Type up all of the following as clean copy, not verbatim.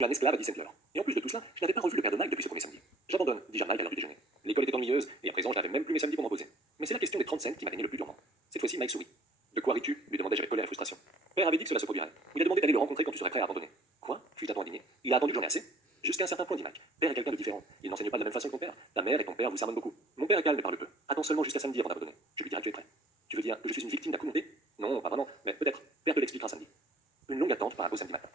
Un esclave a dit Saint-Clair. Et en plus de tout cela, je n'avais pas revu le père de Mike depuis ce premier samedi. J'abandonne, dit Jeanne Mike à l'heure du déjeuner. L'école était ennuyeuse, et à présent je n'avais même plus mes samedis pour m'en poser. Mais c'est la question des 30 cents qui m'a gagné le plus durement. Cette fois-ci, Mike sourit. De quoi ris-tu lui demandai-je avec colère et frustration. Père avait dit que cela se produirait. Il a demandé d'aller le rencontrer quand tu serais prêt à abandonner. Quoi fus-je à ton indigné. Il a attendu que j'en ai assez. Jusqu'à un certain point, dit Mike. Père est quelqu'un de différent. Il n'enseigne pas de la même façon que ton père. Ta mère et ton père vous sermonnent beaucoup. Mon père est calme et parle peu. Attends seulement jusqu'à samedi avant d'abandonner. Je lui dirai que tu es prêt. Tu veux dire que je suis une victime d'un coup monté? Non, pas vraiment, mais peut-être. Père te l'expliquera samedi. Une longue attente par un beau samedi matin.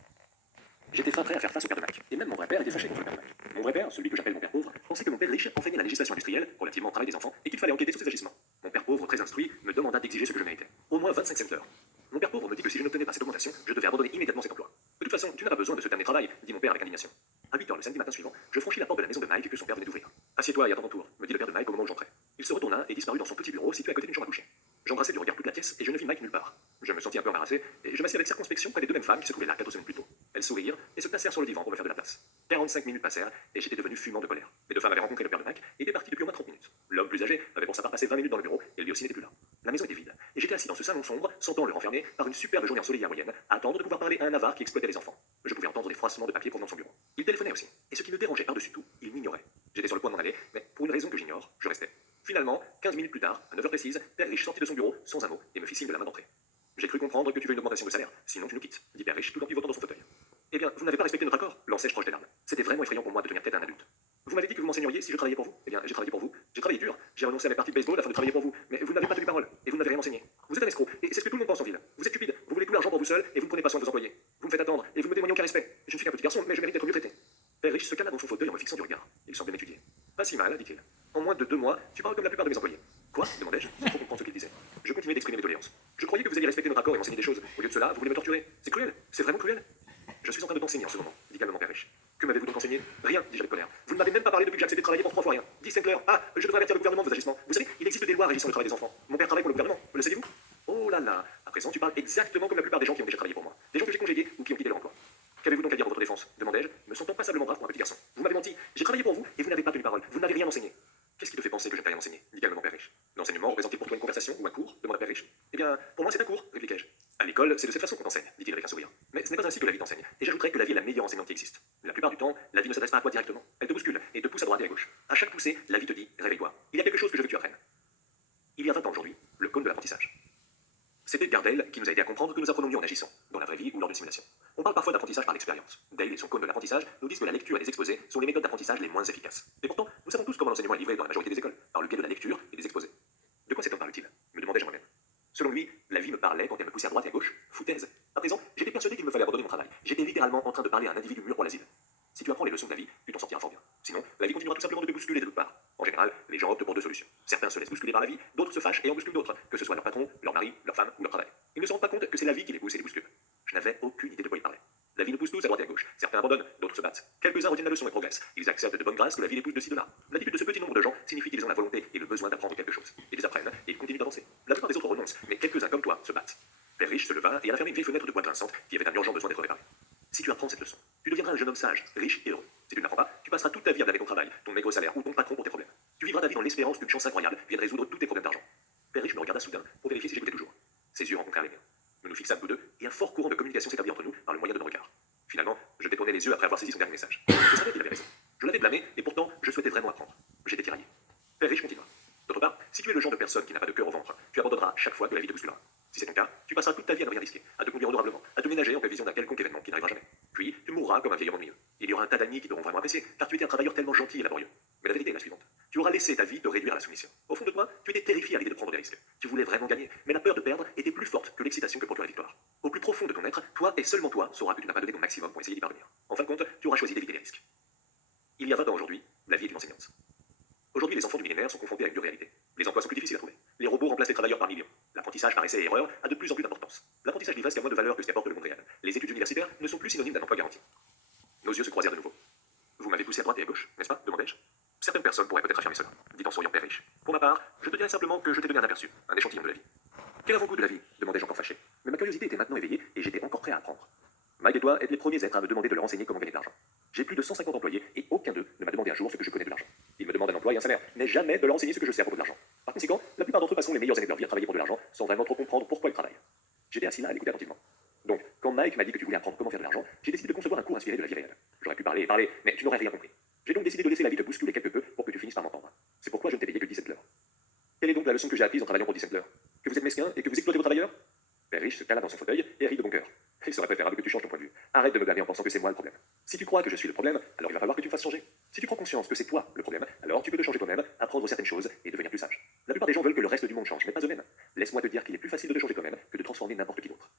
J'étais fin prêt à faire face au père de Mike. Et même mon vrai père était fâché contre le père de Mike. Mon vrai père, celui que j'appelle mon père pauvre, pensait que mon père riche enfreignait la législation industrielle relativement au travail des enfants et qu'il fallait enquêter sur ses agissements. Mon père pauvre, très instruit, me demanda d'exiger ce que je méritais. Au moins 25 centeurs. Mon père pauvre me dit que si je n'obtenais pas cette augmentation, je devais abandonner immédiatement cet emploi. De toute façon, tu n'as pas besoin de ce dernier travail, dit mon père avec indignation. À 8 heures le samedi matin suivant, je franchis la porte de la maison de Mike que son père venait d'ouvrir. Assieds-toi et attends ton tour, me dit le père de Mike au moment où j'entrais. Il se retourna et disparut dans son petit bureau situé à côté d'une chambre à coucher. J'embrassai du regard toute la pièce et je ne vis Mike nulle part. Je me sentis un peu embarrassé et je m'assis avec circonspection près des deux mêmes femmes qui se trouvaient là 4 semaines plus tôt. Elles sourirent et se placèrent sur le divan pour me faire de la place. 45 minutes passèrent et j'étais devenu fumant de colère. Les deux femmes avaient rencontré le père de Mike et étaient parties depuis au moins 30 minutes. L'homme plus âgé avait pour sa part passé 20 minutes dans le bureau et lui aussi n'était plus là. La maison était vide et j'étais assis dans ce salon sombre, sentant le renfermé par une superbe journée ensoleillée moyenne, à attendre de pouvoir parler à un avare qui exploitait les enfants. Je pouvais entendre des froissements de papier provenant de son bureau. Il téléphonait aussi, et ce qui me dérangeait par-dessus tout, il m'ignorait. J'étais sur le point de m'en aller, mais pour une raison que j'ignore, je restais. Finalement, 15 minutes plus tard, à 9 heures précises, Père Riche sortit de son bureau sans un mot et me fit signe de la main d'entrée. J'ai cru comprendre que tu veux une augmentation de salaire, sinon tu nous quittes, dit Père Riche tout en pivotant dans son fauteuil. Eh bien, vous n'avez pas respecté notre accord, lançai-je proche des larmes. C'était vraiment effrayant pour moi de tenir tête à un adulte. Vous m'avez dit que vous m'enseigneriez si je travaillais pour vous. Eh bien, j'ai travaillé pour vous. J'ai travaillé dur. J'ai renoncé à mes parties de baseball afin de travailler pour vous. Mais vous n'avez pas tenu parole et vous n'avez rien enseigné. Vous êtes un escroc et c'est ce que tout le monde pense en ville. Vous êtes cupide. Vous voulez tout l'argent pour vous seul et vous ne prenez pas soin de vos employés. Vous me faites attendre et vous me témoignez aucun respect. Je ne suis qu'un petit garçon, mais je mérite d'être mieux traité. Père Riche se cala dans son fauteuil en me fixant du regard. Il semblait m'étudier. Pas si mal, dit-il. En moins de 2 mois, tu parles comme la plupart de mes employés. Quoi demandai-je, sans trop comprendre ce qu'il disait. Je continuais d'exprimer mes doléances. Je croyais que vous alliez respecter notre accord et m'enseigner des choses. Au lieu de cela, vous voulez me torturer. C'est cruel. C'est vraiment cruel. Je suis en train de t'enseigner en ce moment, dit calmement Père Riche. Que m'avez-vous donc enseigné? Rien, dis-je avec colère. Vous ne m'avez même pas parlé depuis que j'ai accepté de travailler pour 3 fois rien. Dis Sinclair. Ah, je devrais avertir le gouvernement de vos agissements. Vous savez, il existe des lois régissant le travail des enfants. Mon père travaille pour le gouvernement. Le saviez-vous? Oh là là. À présent, tu parles exactement comme la plupart des gens qui ont déjà travaillé pour moi. Des gens que j'ai congédiés ou qui ont quitté leur emploi. Qu'avez-vous donc à dire en votre défense? Demandai-je, me sentant passablement brave pour un petit garçon. Vous m'avez menti. J'ai travaillé pour vous et vous n'avez pas tenu parole. Vous n'avez rien enseigné. Qu'est-ce qui te fait penser que je n'ai rien enseigné? Dit calmement Père Riche. L'enseignement représente-t-il pour toi une conversation ou un cours? Demanda Père Riche. Eh bien, pour moi c'est un cours, répliquai-je. À l'école, c'est de cette façon qu'on enseigne, dit-il avec un sourire. Mais ce n'est pas ainsi que la vie t'enseigne. Et j'ajouterais que la vie est la meilleure enseignante qui existe. La plupart du temps, la vie ne s'adresse pas à toi directement. Elle te bouscule et te pousse à droite et à gauche. À chaque poussée, la vie te dit réveille-toi. Il y a quelque chose que je veux que tu apprennes. Il y a 20 ans aujourd'hui, le cône de l'apprentissage. C'était Gardel qui nous a aidé à comprendre que nous apprenons mieux en agissant, dans la vraie vie ou lors d'une simulation. On parle parfois d'apprentissage par l'expérience. Dale et son cône de l'apprentissage nous disent que la lecture et les exposés sont les méthodes d'apprentissage les moins efficaces. Et pourtant, nous savons tous comment l'enseignement est livré dans la majorité des écoles, par le biais de la lecture et des exposés. De quoi cet homme parle-t-il? Me demandai-je moi-même. Selon lui, la vie me parlait quand elle me poussait à droite et à gauche. Foutaise. À présent, j'étais persuadé qu'il me fallait abandonner mon travail. J'étais littéralement en train de parler à un individu mûr pour l'asile. Si tu apprends les leçons de la vie, tu t'en sortiras fort bien. Sinon, la vie continuera tout simplement de te bousculer de toutes parts. En général, les gens optent pour 2 solutions. Certains se laissent bousculer par la vie, d'autres se fâchent et en bousculent d'autres, que ce soit leur patron, leur mari, leur femme ou leur travail. Ils ne se rendent pas compte que c'est la vie qui les pousse et les bouscule. Je n'avais aucune idée de quoi il parlait. La vie nous pousse tous à droite et à gauche. Certains abandonnent, d'autres se battent. Quelques-uns retiennent la leçon et progressent. Ils acceptent de bonne grâce que la vie les pousse de ci de là. L'attitude de ce petit nombre de gens signifie qu'ils ont la volonté et le besoin d'apprendre quelque chose. Ils les apprennent et ils continuent d'avancer. La plupart des autres renoncent, mais quelques-uns comme toi se battent. Père Riche se leva et alla fermer une vieille fenêtre de bois grinçante qui avait un urgent besoin d'être réparée. Si tu apprends cette leçon, tu deviendras un jeune homme sage, riche et heureux. Si tu ne l'apprends pas, tu passeras toute ta vie à blâmer ton travail, ton maigre salaire ou ton patron pour tes problèmes. Tu vivras ta vie dans l'espérance qu'une chance incroyable vienne résoudre tous tes problèmes d'argent. Père Riche me regarda soudain pour vérifier si j'écoutais toujours. Ses yeux rencontrèrent les miens. Nous nous fixâmes tous deux et un fort courant de communication s'établit entre nous par le moyen de nos regards. Finalement, je détournai les yeux après avoir saisi son dernier message. Je savais qu'il avait raison. Je l'avais blâmé et pourtant, je souhaitais vraiment apprendre. J'étais tiraillé. Père Riche continua. D'autre part, si tu es le genre de personne qui n'a pas de cœur au ventre, tu abandonneras chaque fois que la vie te bousculera. Si c'est ton cas, tu passeras toute ta vie à ne rien risquer, à te conduire honorablement, à te ménager en prévision d'un quelconque événement qui n'arrivera jamais. Puis, tu mourras comme un vieil ennuyeux. Il y aura un tas d'amis qui t'auront vraiment apprécié, car tu étais un travailleur tellement gentil et laborieux. Mais la vérité est la suivante. Tu auras laissé ta vie te réduire à la soumission. Au fond de toi, tu étais terrifié à l'idée de prendre des risques. Tu voulais vraiment gagner, mais la peur de perdre était plus forte que l'excitation que procure la victoire. Au plus profond de ton être, toi et seulement toi sauras que tu n'as pas donné ton maximum pour essayer d'y parvenir. En fin de compte, tu auras choisi d'éviter les risques. Il y a 20 ans aujourd'hui, la vie est une enseignante. Aujourd'hui, les enfants du millénaire sont confrontés à une dure réalité. Les emplois sont plus difficiles à trouver. Les robots remplacent les travailleurs par millions. L'apprentissage par essai et erreur a de plus en plus d'importance. L'apprentissage livresque a moins de valeur que ce qu'apporte le monde réel. Les études universitaires ne sont plus synonymes d'un emploi garanti. Nos yeux se croisèrent de nouveau. Vous m'avez poussé à droite et à gauche, n'est-ce pas? Demandai-je. Certaines personnes pourraient peut-être affirmer cela, dit en souriant Père Riche. Pour ma part, je te dirais simplement que je t'ai donné un aperçu, un échantillon de la vie. Quel avant-goût de la vie? Demandai-je encore fâché. Mais ma curiosité était maintenant éveillée et j'étais encore prêt à apprendre. Mike et toi êtes les premiers êtres à me demander de leur enseigner comment gagner de l'argent. J'ai plus de 150 employés et aucun d'eux ne m'a demandé un jour ce que je connais de l'argent. Ils me demandent un emploi et un salaire, mais jamais de leur enseigner ce que je sais à propos de l'argent. Par conséquent, la plupart d'entre eux passent les meilleures années de leur vie à travailler pour de l'argent sans vraiment trop comprendre pourquoi ils travaillent. J'étais assis là à l'écouter attentivement. Donc, quand Mike m'a dit que tu voulais apprendre comment faire de l'argent, j'ai décidé de concevoir un cours inspiré de la vie réelle. aurais pu parler et parler, mais tu n'aurais rien compris. J'ai donc décidé de laisser la vie te bousculer quelque peu pour que tu finisses par m'entendre. C'est pourquoi je ne t'ai payé que 17 heures. Quelle est donc la leçon que j'ai apprise en travaillant pour 17 heures? Que vous êtes mesquin et que vous exploitez vos travailleurs? Père riche se cala dans son fauteuil et rit de bon cœur. Il serait préférable que tu changes ton point de vue. Arrête de me blâmer en pensant que c'est moi le problème. Si tu crois que je suis le problème, alors il va falloir que tu me fasses changer. Si tu prends conscience que c'est toi le problème, alors tu peux te changer toi-même, apprendre certaines choses et devenir plus sage. La plupart des gens veulent que le reste du monde change, mais pas eux-mêmes. Laisse-moi te dire qu'il est plus facile de te changer toi-même que de transformer n'importe qui d'autre.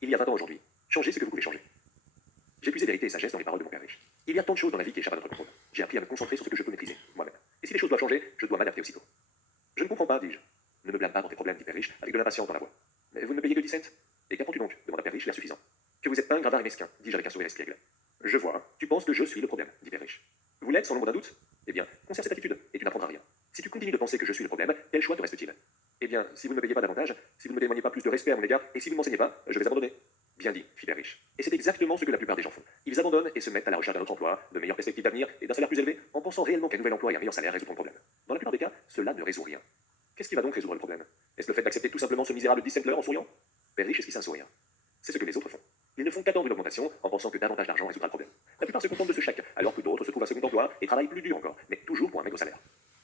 Il y a 20 ans aujourd'hui, changez ce que vous pouvez changer. J'ai puisé vérité et sagesse dans les paroles de mon père riche. Il y a tant de choses dans la vie qui échappent à notre contrôle. J'ai appris à me concentrer sur ce que je peux maîtriser, moi-même. Et si les choses doivent changer, je dois m'adapter aussitôt. Je ne comprends pas, dis-je. Ne me blâme pas pour tes problèmes, dit Père Riche, avec de l'impatience dans la voix. Mais vous ne me payez que 10 cents. Et qu'apprends-tu donc demanda Père Riche, l'air suffisant. Que vous êtes pingre, avare et mesquin, dis-je avec un sourire espiègle. Je vois, tu penses que je suis le problème, dit Père Riche. Vous l'êtes sans l'ombre d'un doute? Eh bien, conserve cette attitude, et tu n'apprendras rien. Si tu continues de penser que je suis le problème, quel choix te reste-t-il? Eh bien, si vous ne me payez pas davantage, si vous ne me témoignez pas plus de respect à mon égard, et si vous ne m'enseignez pas, je vais abandonner. Bien dit, fit Père Riche. Et c'est exactement ce que la plupart des gens font. Ils abandonnent et se mettent à la recherche d'un autre emploi, de meilleures perspectives d'avenir et d'un salaire plus élevé, en pensant réellement qu'un nouvel emploi et un meilleur salaire résoudront le problème. Dans la plupart des cas, cela ne résout rien. Qu'est-ce qui va donc résoudre le problème? Est-ce le fait d'accepter tout simplement ce misérable 10 cents en souriant? Père Riche esquissa un sourire. C'est ce que les autres font. Ils ne font qu'attendre une augmentation en pensant que davantage d'argent résoudra le problème. La plupart se contentent de ce chèque, alors que d'autres se trouvent un second emploi et travaillent plus dur encore, mais toujours pour un maigre salaire.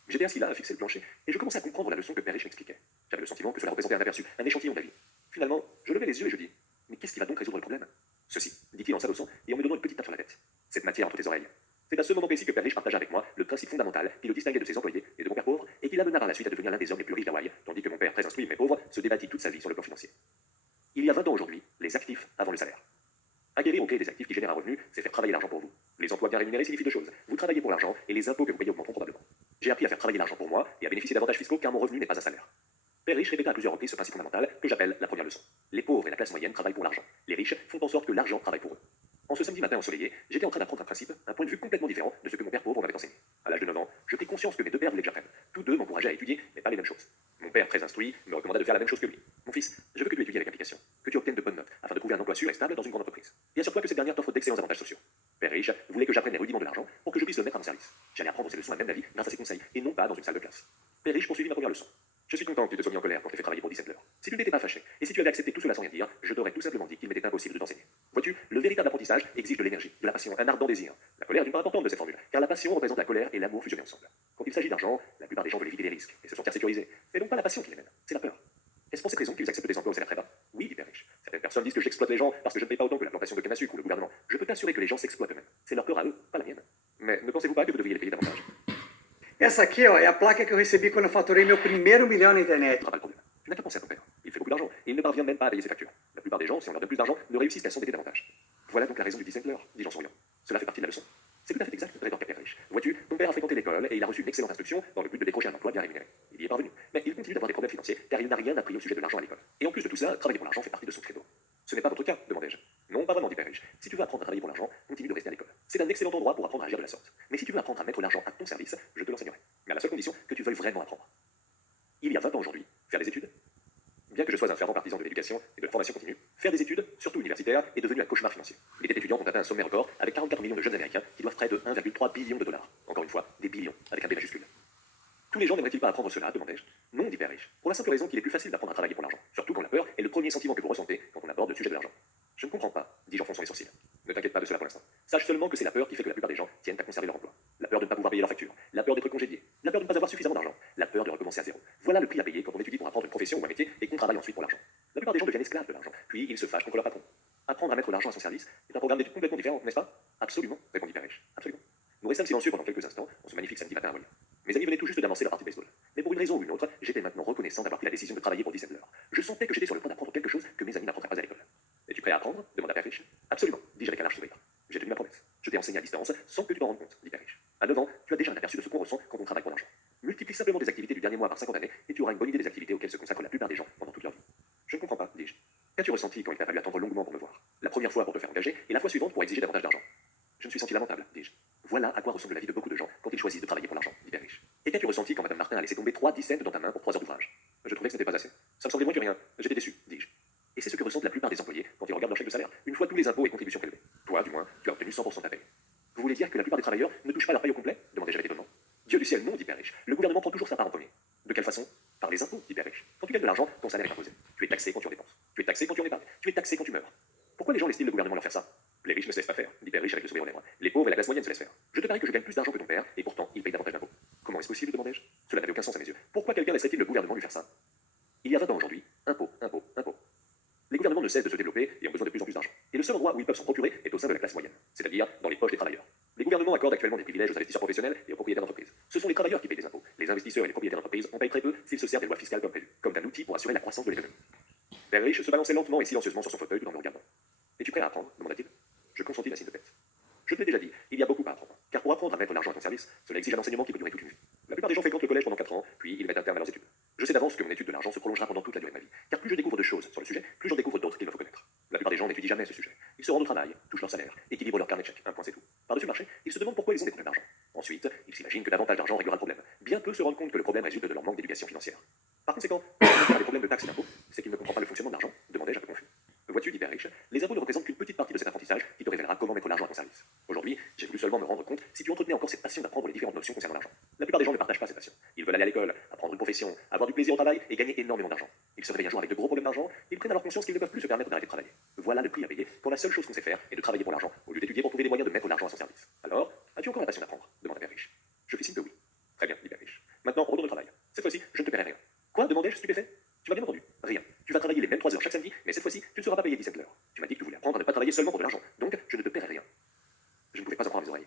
J'étais assis là à fixer le plancher, et je commençais à comprendre la leçon que Père Riche m'expliquait. J'avais le sentiment que cela représentait un aperçu, un échantillon de la vie. Finalement, je levai les yeux et je dis: mais qu'est-ce qui va donc résoudre le problème? Ceci, dit-il en s'adossant et en me donnant une petite tape sur la tête. Cette matière entre tes oreilles. C'est à ce moment précis que Père Riche partagea avec moi le principe fondamental qui le distinguait de ses employés et de mon père pauvre, et qui l'amena par la suite à devenir l'un des hommes les plus riches d'Hawaï, tandis que mon père, très instruit mais pauvre, se débattit toute sa vie sur le plan financier. Il y a 20 ans aujourd'hui, les actifs avant le salaire. Acquérir ou créer des actifs qui génèrent un revenu, c'est faire travailler l'argent pour vous. Les emplois bien rémunérés signifient deux choses. Vous travaillez pour l'argent et les impôts que vous payez augmenteront probablement. J'ai appris à faire travailler l'argent pour moi et à bénéficier d'avantages fiscaux car mon revenu n'est pas un salaire. Père Riche répéta à plusieurs reprises ce principe fondamental que j'appelle la première leçon. Les pauvres et la classe moyenne travaillent pour l'argent. Les riches font en sorte que l'argent travaille pour eux. En ce samedi matin ensoleillé, j'étais en train d'apprendre un principe, un point de vue complètement différent de ce que mon père pauvre m'avait enseigné. À l'âge de 9 ans, je pris conscience que mes deux pères voulaient que j'apprenne. Tous deux m'encourageaient à étudier, mais pas les mêmes choses. Mon père, très instruit, me recommanda de faire la même chose que lui. Mon fils, je veux que tu étudies avec application, que tu obtiennes de bonnes notes, afin de trouver un emploi sûr et stable dans une grande entreprise. Et assure-toi que cette dernière t'offre d'excellents avantages sociaux. Père Riche voulait que j'apprenne les rudiments de l'argent pour que je puisse le mettre à mon service. J'allais apprendre ces leçons à même la vie grâce à ses conseils, et non pas dans une salle de classe. Père Riche poursuivit ma première leçon. Je suis content que tu te sois mis en colère quand je t'ai fait travailler pour 17 heures. Si tu n'étais pas fâché, et si tu avais accepté tout cela sans rien dire, je t'aurais tout simplement dit qu'il m'était impossible de t'enseigner. Vois-tu, le véritable apprentissage exige de l'énergie, de la passion, un ardent désir. La colère est une part importante de cette formule, car la passion représente la colère et l'amour fusionnés ensemble. Quand il s'agit d'argent, la plupart des gens veulent éviter les risques et se sentir sécurisés. C'est donc pas la passion qui les mène, c'est la peur. Est-ce pour cette raison qu'ils acceptent des emplois au salaire très bas? Oui, dit Père Riche. Certaines personnes disent que j'exploite les gens parce que je ne paye pas autant que la plantation de canne à sucre ou le gouvernement. Je peux t'assurer que les gens s'exploitent eux-mêmes. C'est leur peur à eux, pas la mienne. Mais ne pensez-vous pas que vous devriez les payer davantage? Essa aqui, ó, é a placa que eu recebi quando eu faturei meu primeiro milhão na internet. Ce sera pas le problème. Tu n'as qu'à penser à ton père. Il fait beaucoup d'argent et il ne parvient même pas à payer ses factures. La plupart des gens, si on leur donne plus d'argent, ne réussissent qu'à s'endetter davantage. Voilà donc la raison du 10 cents, dis-je en souriant. Cela fait partie de la leçon. C'est tout à fait exact, rétorqua Père Riche. Vois-tu, ton père a fréquenté l'école et il a reçu une excellente instruction dans le but de décrocher un emploi bien rémunéré. Il y est parvenu. Mais il continue d'avoir des problèmes financiers car il n'a rien appris au sujet de l'argent à l'école. Et en plus de tout ça, travailler pour l'argent fait partie de son credo. Ce n'est pas votre cas, demandai-je. Non, pas vraiment, dit Père Riche. Si tu veux apprendre à travailler pour l'argent, continue de rester à l'école. C'est un excellent endroit pour apprendre à agir de la sorte. Mais si tu veux apprendre à mettre l'argent à ton service, je te l'enseignerai. Mais à la seule condition que tu veuilles vraiment apprendre. Il y a 20 ans aujourd'hui, faire des études. Bien que je sois un fervent partisan de l'éducation et de la formation continue, faire des études, surtout universitaires, est devenu un cauchemar financier. Les dettes étudiantes ont atteint un sommet record avec 44 millions de jeunes américains qui doivent près de 1,3 billion de dollars. Encore une fois, des billions, avec un B majuscule. Tous les gens n'aimeraient-ils pas apprendre cela, demandai-je. Non, dit Père Riche. Pour la simple raison qu'il est plus facile d'apprendre à travailler pour l'argent. Surtout quand la peur est le premier sentiment que vous ressentez quand on aborde le sujet de l'argent. Je ne comprends pas, dis-je en fronçant les sourcils. Ne t'inquiète pas de cela pour l'instant. Sache seulement que c'est la peur qui fait que la plupart des gens tiennent à conserver leur emploi. La peur de ne pas pouvoir payer leurs factures, la peur d'être congédié, la peur de ne pas avoir suffisamment d'argent, la peur de recommencer à zéro. Voilà le prix à payer quand on étudie pour apprendre une profession ou un métier et qu'on travaille ensuite pour l'argent. La plupart des gens deviennent esclaves de l'argent, puis ils se fâchent contre leur patron. Apprendre à mettre l'argent à son service est un programme d'études complètement différent, n'est-ce pas? Absolument, répondit Père Riche. Absolument. Nous restâmes silencieux pendant quelques instants, en ce magnifique samedi matin à Moyen. Mes amis venaient tout juste d'avancer la partie de baseball. Mais pour une raison ou une autre, j'étais maintenant reconnaissant d'avoir pris la décision de travailler pour 17 heures. Je sentais que j'étais sur le point d'apprendre quelque chose que mes amis n'apprendraient pas à l'école. Es-tu prêt à apprendre? Demanda Père Riche. Absolument, dis-je avec un large sourire. J'ai tenu ma promesse. Je t'ai enseigné à distance sans que tu t'en rendes compte, dit Père Riche. À 9 ans, tu as déjà un aperçu de ce qu'on ressent quand on travaille pour l'argent. Multiplie simplement des activités du dernier mois par 50 années et tu auras une bonne idée des activités auxquelles se consacrent la plupart des gens pendant toute leur vie. Je ne comprends pas, dis-je. Qu'as-tu ressenti quand il t'a fallu attendre longuement pour me voir? La première fois pour te faire engager et la fois suivante pour exiger davantage d'argent. Je me suis senti lamentable, dis-je. Voilà à quoi ressemble la vie de beaucoup de gens quand ils choisissent de travailler pour l'argent, dit Père Riche. Et qu'as-tu ressenti quand Madame Martin a laissé tomber 3 10 cents dans ta main pour 3 heures d'ouvrage? Je trouvais que ce n'était pas assez. Ça me semblait moins que rien. J'étais déçu, dis-je. Et c'est ce que ressentent la plupart des employés quand ils regardent leur chèque de salaire, une fois tous les impôts et contributions prélevés. Toi, du moins, tu as obtenu 100% de ta paye. Vous voulez dire que la plupart des travailleurs ne touchent pas leur paye au complet? Demandai-je avec étonnement. Dieu du ciel, non, dit Père Riche. Le gouvernement prend toujours sa part en premier. De quelle façon? Par les impôts, dit Père Riche. Quand tu gagnes de l'argent, ton salaire est imposé. Tu es taxé quand tu en dépenses. Tu es taxé quand tu en épargnes. Tu es taxé quand tu meurs. Pourquoi les gens laissent-ils le gouvernement leur faire ça? Les riches ne se laissent pas faire, dit Père Riche avec le sourire aux lèvres. Les pauvres et la classe moyenne se laissent faire. Je te parie que je gagne plus d'argent que ton père, et pourtant il paye davantage d'impôts. Comment est-ce possible, demandai-je? Cela n'avait aucun sens à mes yeux. Pourquoi quelqu'un laisserait-il le gouvernement lui faire ça? Il y a 20 ans aujourd'hui, impôts, impôts, impôts. Les gouvernements ne cessent de se développer et ont besoin de plus en plus d'argent. Et le seul endroit où ils peuvent s'en procurer est au sein de la classe moyenne, c'est-à-dire dans les poches des travailleurs. Les gouvernements accordent actuellement des privilèges aux investisseurs professionnels et aux propriétaires d'entreprises. Ce sont les travailleurs qui payent les impôts. Les investisseurs et les propriétaires d'entreprises en payent très peu s'ils se servent des lois fiscales comme prévu, comme d'un outil pour assurer la croissance de l'économie. Père Riche se balançait lentement et silencieusement sur son fauteuil tout en me regardant. Es-tu prêt à apprendre demanda-t-il. Je consentis d'un signe de tête. Je te l'ai déjà dit, il y a beaucoup à apprendre. Car pour apprendre à mettre l'argent à ton service, cela exige un enseignement qui peut durer toute une vie. La plupart des gens fréquentent le collège pendant 4 ans, puis ils mettent un terme à leurs études. Je sais d'avance que mon étude de l'argent se prolongera pendant toute la durée de ma vie, car plus je découvre de choses sur le sujet, plus j'en découvre d'autres qu'il me faut connaître. La plupart des gens n'étudient jamais ce sujet. Ils se rendent au travail, touchent leur salaire, équilibrent leur carnet de chèques, un point c'est tout. Par-dessus le marché, ils se demandent pourquoi ils ont des problèmes d'argent. Ensuite, ils s'imaginent que davantage d'argent réglera le problème. Bien peu se rendent compte que le problème résulte de leur manque d'éducation financière. Par conséquent, quand on a des problèmes de taxes et d'impôts, c'est qu'il ne comprend pas le fonctionnement de l'argent, demandai-je un peu confus. Vois-tu, dit Père Riche, les impôts ne représentent qu'une petite partie de cet apprentissage qui te révélera comment mettre l'argent à ton service. Aujourd'hui, j'ai voulu seulement me rendre compte si tu entretenais encore cette passion d'apprendre les différentes notions concernant l'argent. La plupart des gens ne partagent pas cette passion. Ils veulent aller à l'école, apprendre une profession, avoir du plaisir au travail et gagner énormément d'argent. Ils se réveillent un jour avec de gros problèmes d'argent, ils prennent alors conscience qu'ils ne peuvent plus se permettre d'arrêter de travailler. Voilà le prix à payer quand la seule chose qu'on sait faire est de travailler pour l'argent, au lieu d'étudier pour trouver les moyens de mettre l'argent à son service. Alors, as-tu encore la passion d'apprendre demanda Père Riche. Je fis signe que oui. Très bien, dit Père Riche. Maintenant, retourne au travail. Cette fois-ci, je ne te paierai rien. Quoi demandai-je stupéfait? Tu m'as bien entendu. Rien. Tu vas travailler les mêmes 3 heures chaque samedi, mais cette fois-ci, tu ne seras pas payé 17 heures. Tu m'as dit que tu voulais apprendre à ne pas travailler seulement pour de l'argent, donc je ne te paierai rien. Je ne pouvais pas en croire mes oreilles.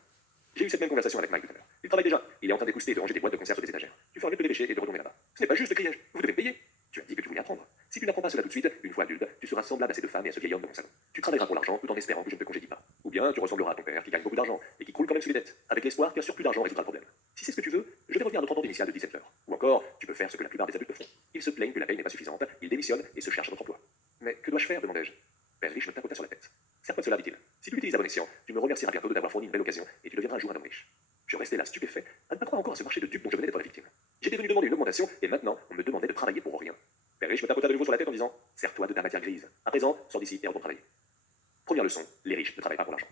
J'ai eu cette même conversation avec Mike tout à l'heure. Il travaille déjà. Il est en train d'écousser et de ranger des boîtes de conserve sur des étagères. Tu feras mieux de te dépêcher et de retourner là-bas. Ce n'est pas juste, criai-je. Vous devez me payer. Tu as dit que tu voulais apprendre. Si tu n'apprends pas cela tout de suite, une fois adulte, tu seras semblable à ces 2 femmes et à ce vieil homme de mon salon. Tu travailleras pour l'argent tout en espérant que je ne te congédie pas. Ou bien tu ressembleras à ton père qui gagne beaucoup d'argent et qui croule quand même sous les dettes, avec l'espoir qu'un surplus d'argent résoudra le problème. Si c'est ce que tu veux, je vais revenir à notre entente initiale de 17 heures. Ou encore, tu peux faire ce que la plupart des adultes font. Ils se plaignent que la paye n'est pas suffisante, ils démissionnent et se cherchent un autre emploi. Mais que dois-je faire demandai-je. Père Riche me tapota sur la tête. Serre-toi de cela, dit-il. Si tu l'utilises à bon escient, tu me remercieras bientôt de t'avoir fourni une belle occasion et tu deviendras un jour un homme riche. Je restais là stupéfait à ne pas croire encore à ce marché de dupes dont je venais d'être la victime. J'étais venu demander une augmentation et maintenant on me demandait de travailler pour rien. Père Riche me tapota de nouveau sur la tête en disant: Sers-toi de ta matière grise. À présent, sors d'ici et retourne travailler. Première leçon, les riches ne travaillent pas pour l'argent.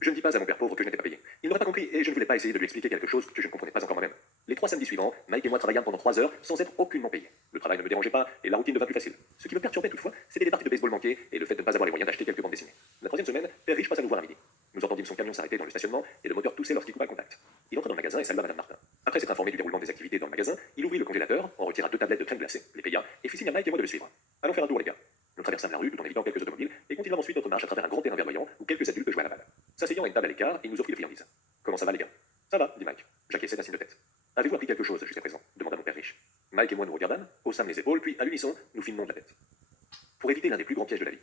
Je ne dis pas à mon père pauvre que je n'étais pas payé. Il n'aurait pas compris et je ne voulais pas essayer de lui expliquer quelque chose que je ne comprenais pas encore moi-même. Les 3 samedis suivants, Mike et moi travaillâmes pendant 3 heures sans être aucunement payés. Le travail ne me dérangeait pas et la routine devint plus facile. Ce qui me perturbait toutefois, c'était les parties de baseball manquées et le fait de ne pas avoir les moyens d'acheter quelques bandes dessinées. La 3e semaine, Père Riche passa nous voir à midi. Nous entendîmes son camion s'arrêter dans le stationnement et le moteur tousser lorsqu'il coupa le contact. Il entra dans le magasin et salua Madame Martin. Après s'être informé du déroulement des activités dans le magasin, il ouvrit le congélateur, en retira 2 tablettes de crème glacée, les paya et fit signe à Mike et moi de le suivre. Allons faire un tour, les gars. Nous traversâmes la rue tout en évitant quelques automobiles et continuâmes ensuite notre marche à travers un grand terrain verdoyant où quelques adultes jouaient à la balle. S'asseyant à une table à l'écart, il nous offrit de friandises. Comment ça va, les gars? Ça va, dit Mike. J'acquiesçai d'un signe de tête. Avez-vous appris quelque chose jusqu'à présent demanda mon père Riche. Mike et moi nous regardâmes, haussâmes les épaules, puis à l'unisson, nous fîmes de la tête. Pour éviter l'un des plus grands pièges de la vie.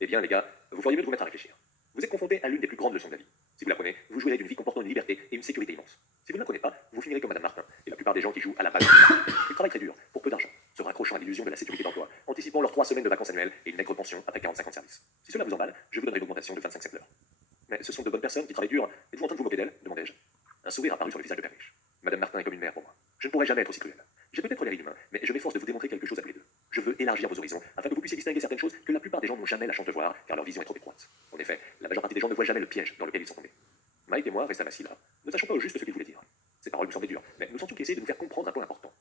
Eh bien, les gars, vous feriez mieux de vous mettre à réfléchir. Vous êtes confrontés à l'une des plus grandes leçons de la vie. Si vous l'apprenez, vous jouirez d'une vie comportant une liberté et une sécurité immense. Si vous ne l'apprenez pas, vous finirez comme Madame Martin et la plupart des gens qui jouent à la balle. Ils travaillent très dur, pour peu d'argent, se raccrochant à l'illusion de la sécurité d'emploi, anticipant leurs 3 semaines de vacances annuelles et une maigre pension après 45 ans de service. Si cela vous emballe, je vous donnerai une augmentation de 25 cents l'heure. Mais ce sont de bonnes personnes qui travaillent dur. Êtes-vous en train de vous moquer d'elles demandai-je. Un sourire apparut sur le visage de Père Riche. Madame Martin est comme une mère pour moi. Je ne pourrai jamais être aussi cruel. J'ai peut-être l'air inhumain, mais je m'efforce de vous démontrer quelque chose à tous les deux. Je veux élargir vos horizons afin que vous puissiez distinguer certaines choses que la plupart des gens n'ont jamais la chance de voir, car leur vision est trop étroite. En effet, la majeure partie des gens ne voient jamais le piège dans lequel ils sont tombés. Mike et moi restâmes assis là, ne sachant pas au juste ce qu'il voulait dire. Ces paroles nous semblaient dures, mais nous sentions qu'il essayait de nous faire comprendre un point important.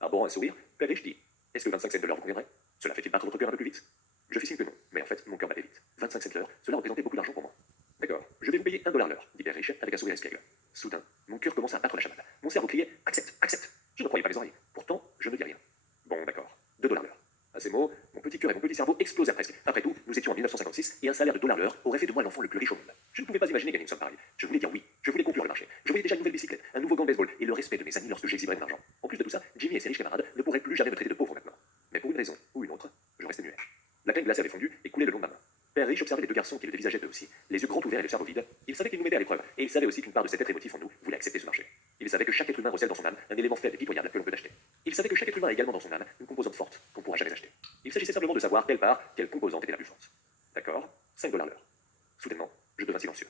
Arborant un sourire, Père Riche dit: Est-ce que 25 cents de l'heure vous conviendrait? Cela fait-il battre votre cœur un peu plus vite? Je fis signe que non, mais en fait, mon cœur battait vite. 25 cents l'heure, cela représentait beaucoup d'argent pour moi. D'accord, je vais vous payer $1 l'heure, dit Père Riche avec un sourire espiègle. Soudain, mon cœur commença à battre la chamade. Mon cerveau criait: Accepte, accepte. Je ne croyais pas mes oreilles. Pourtant, je ne dis rien. Bon, d'accord, $2 l'heure. À ces mots, mon petit cœur et mon petit cerveau explosèrent presque. Après tout, nous étions en 1956 et un salaire de $1 l'heure aurait fait de moi l'enfant le plus riche au monde. Je ne pouvais pas imaginer gagner une somme pareille. Je voulais dire oui, je voulais conclure le marché. Je voyais déjà une nouvelle bicyclette, un nouveau gant de baseball et le respect de mes amis lorsque j'exhiberais mon argent. En plus de tout ça, Jimmy et ses riches camarades ne pourraient plus jamais me traiter de pauvre maintenant. Mais pour une raison ou une autre, je restais muet. La crème glacée avait fondu et coulait le long de ma main. Père Riche observait les 2 garçons qui le dévisageaient eux aussi, les yeux grands ouverts et le cerveau vide. Il savait qu'il nous mettait à l'épreuve, et il savait aussi qu'une part de cet être émotif en nous voulait accepter ce marché. Il savait que chaque être humain recèle dans son âme un élément faible et pitoyable que l'on peut acheter. Il savait que chaque être humain a également dans son âme une composante forte qu'on ne pourra jamais acheter. Il s'agissait simplement de savoir quelle part, quelle composante était la plus forte. D'accord, $5 l'heure. Soudainement, je devins silencieux.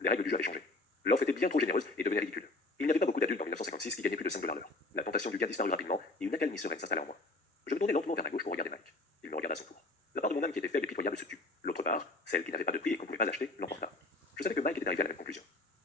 Les règles du jeu avaient changé. L'offre était bien trop généreuse et devenait ridicule. Il n'y avait pas beaucoup d'adultes en 1956 qui gagnaient plus de $5 l'heure. La tentation du gain disparut rapidement et une accalmie sereine s'installa en moi. Je me tournai lentement vers la gauche pour regarder Mike. Il me regarda à son tour. La part de mon âme qui était faible et pitoyable se tut. L'autre part, celle qui n'avait pas de prix et qu'on ne pouvait pas acheter, l'emporta. Je savais que Mike était arrivé à la même conclusion.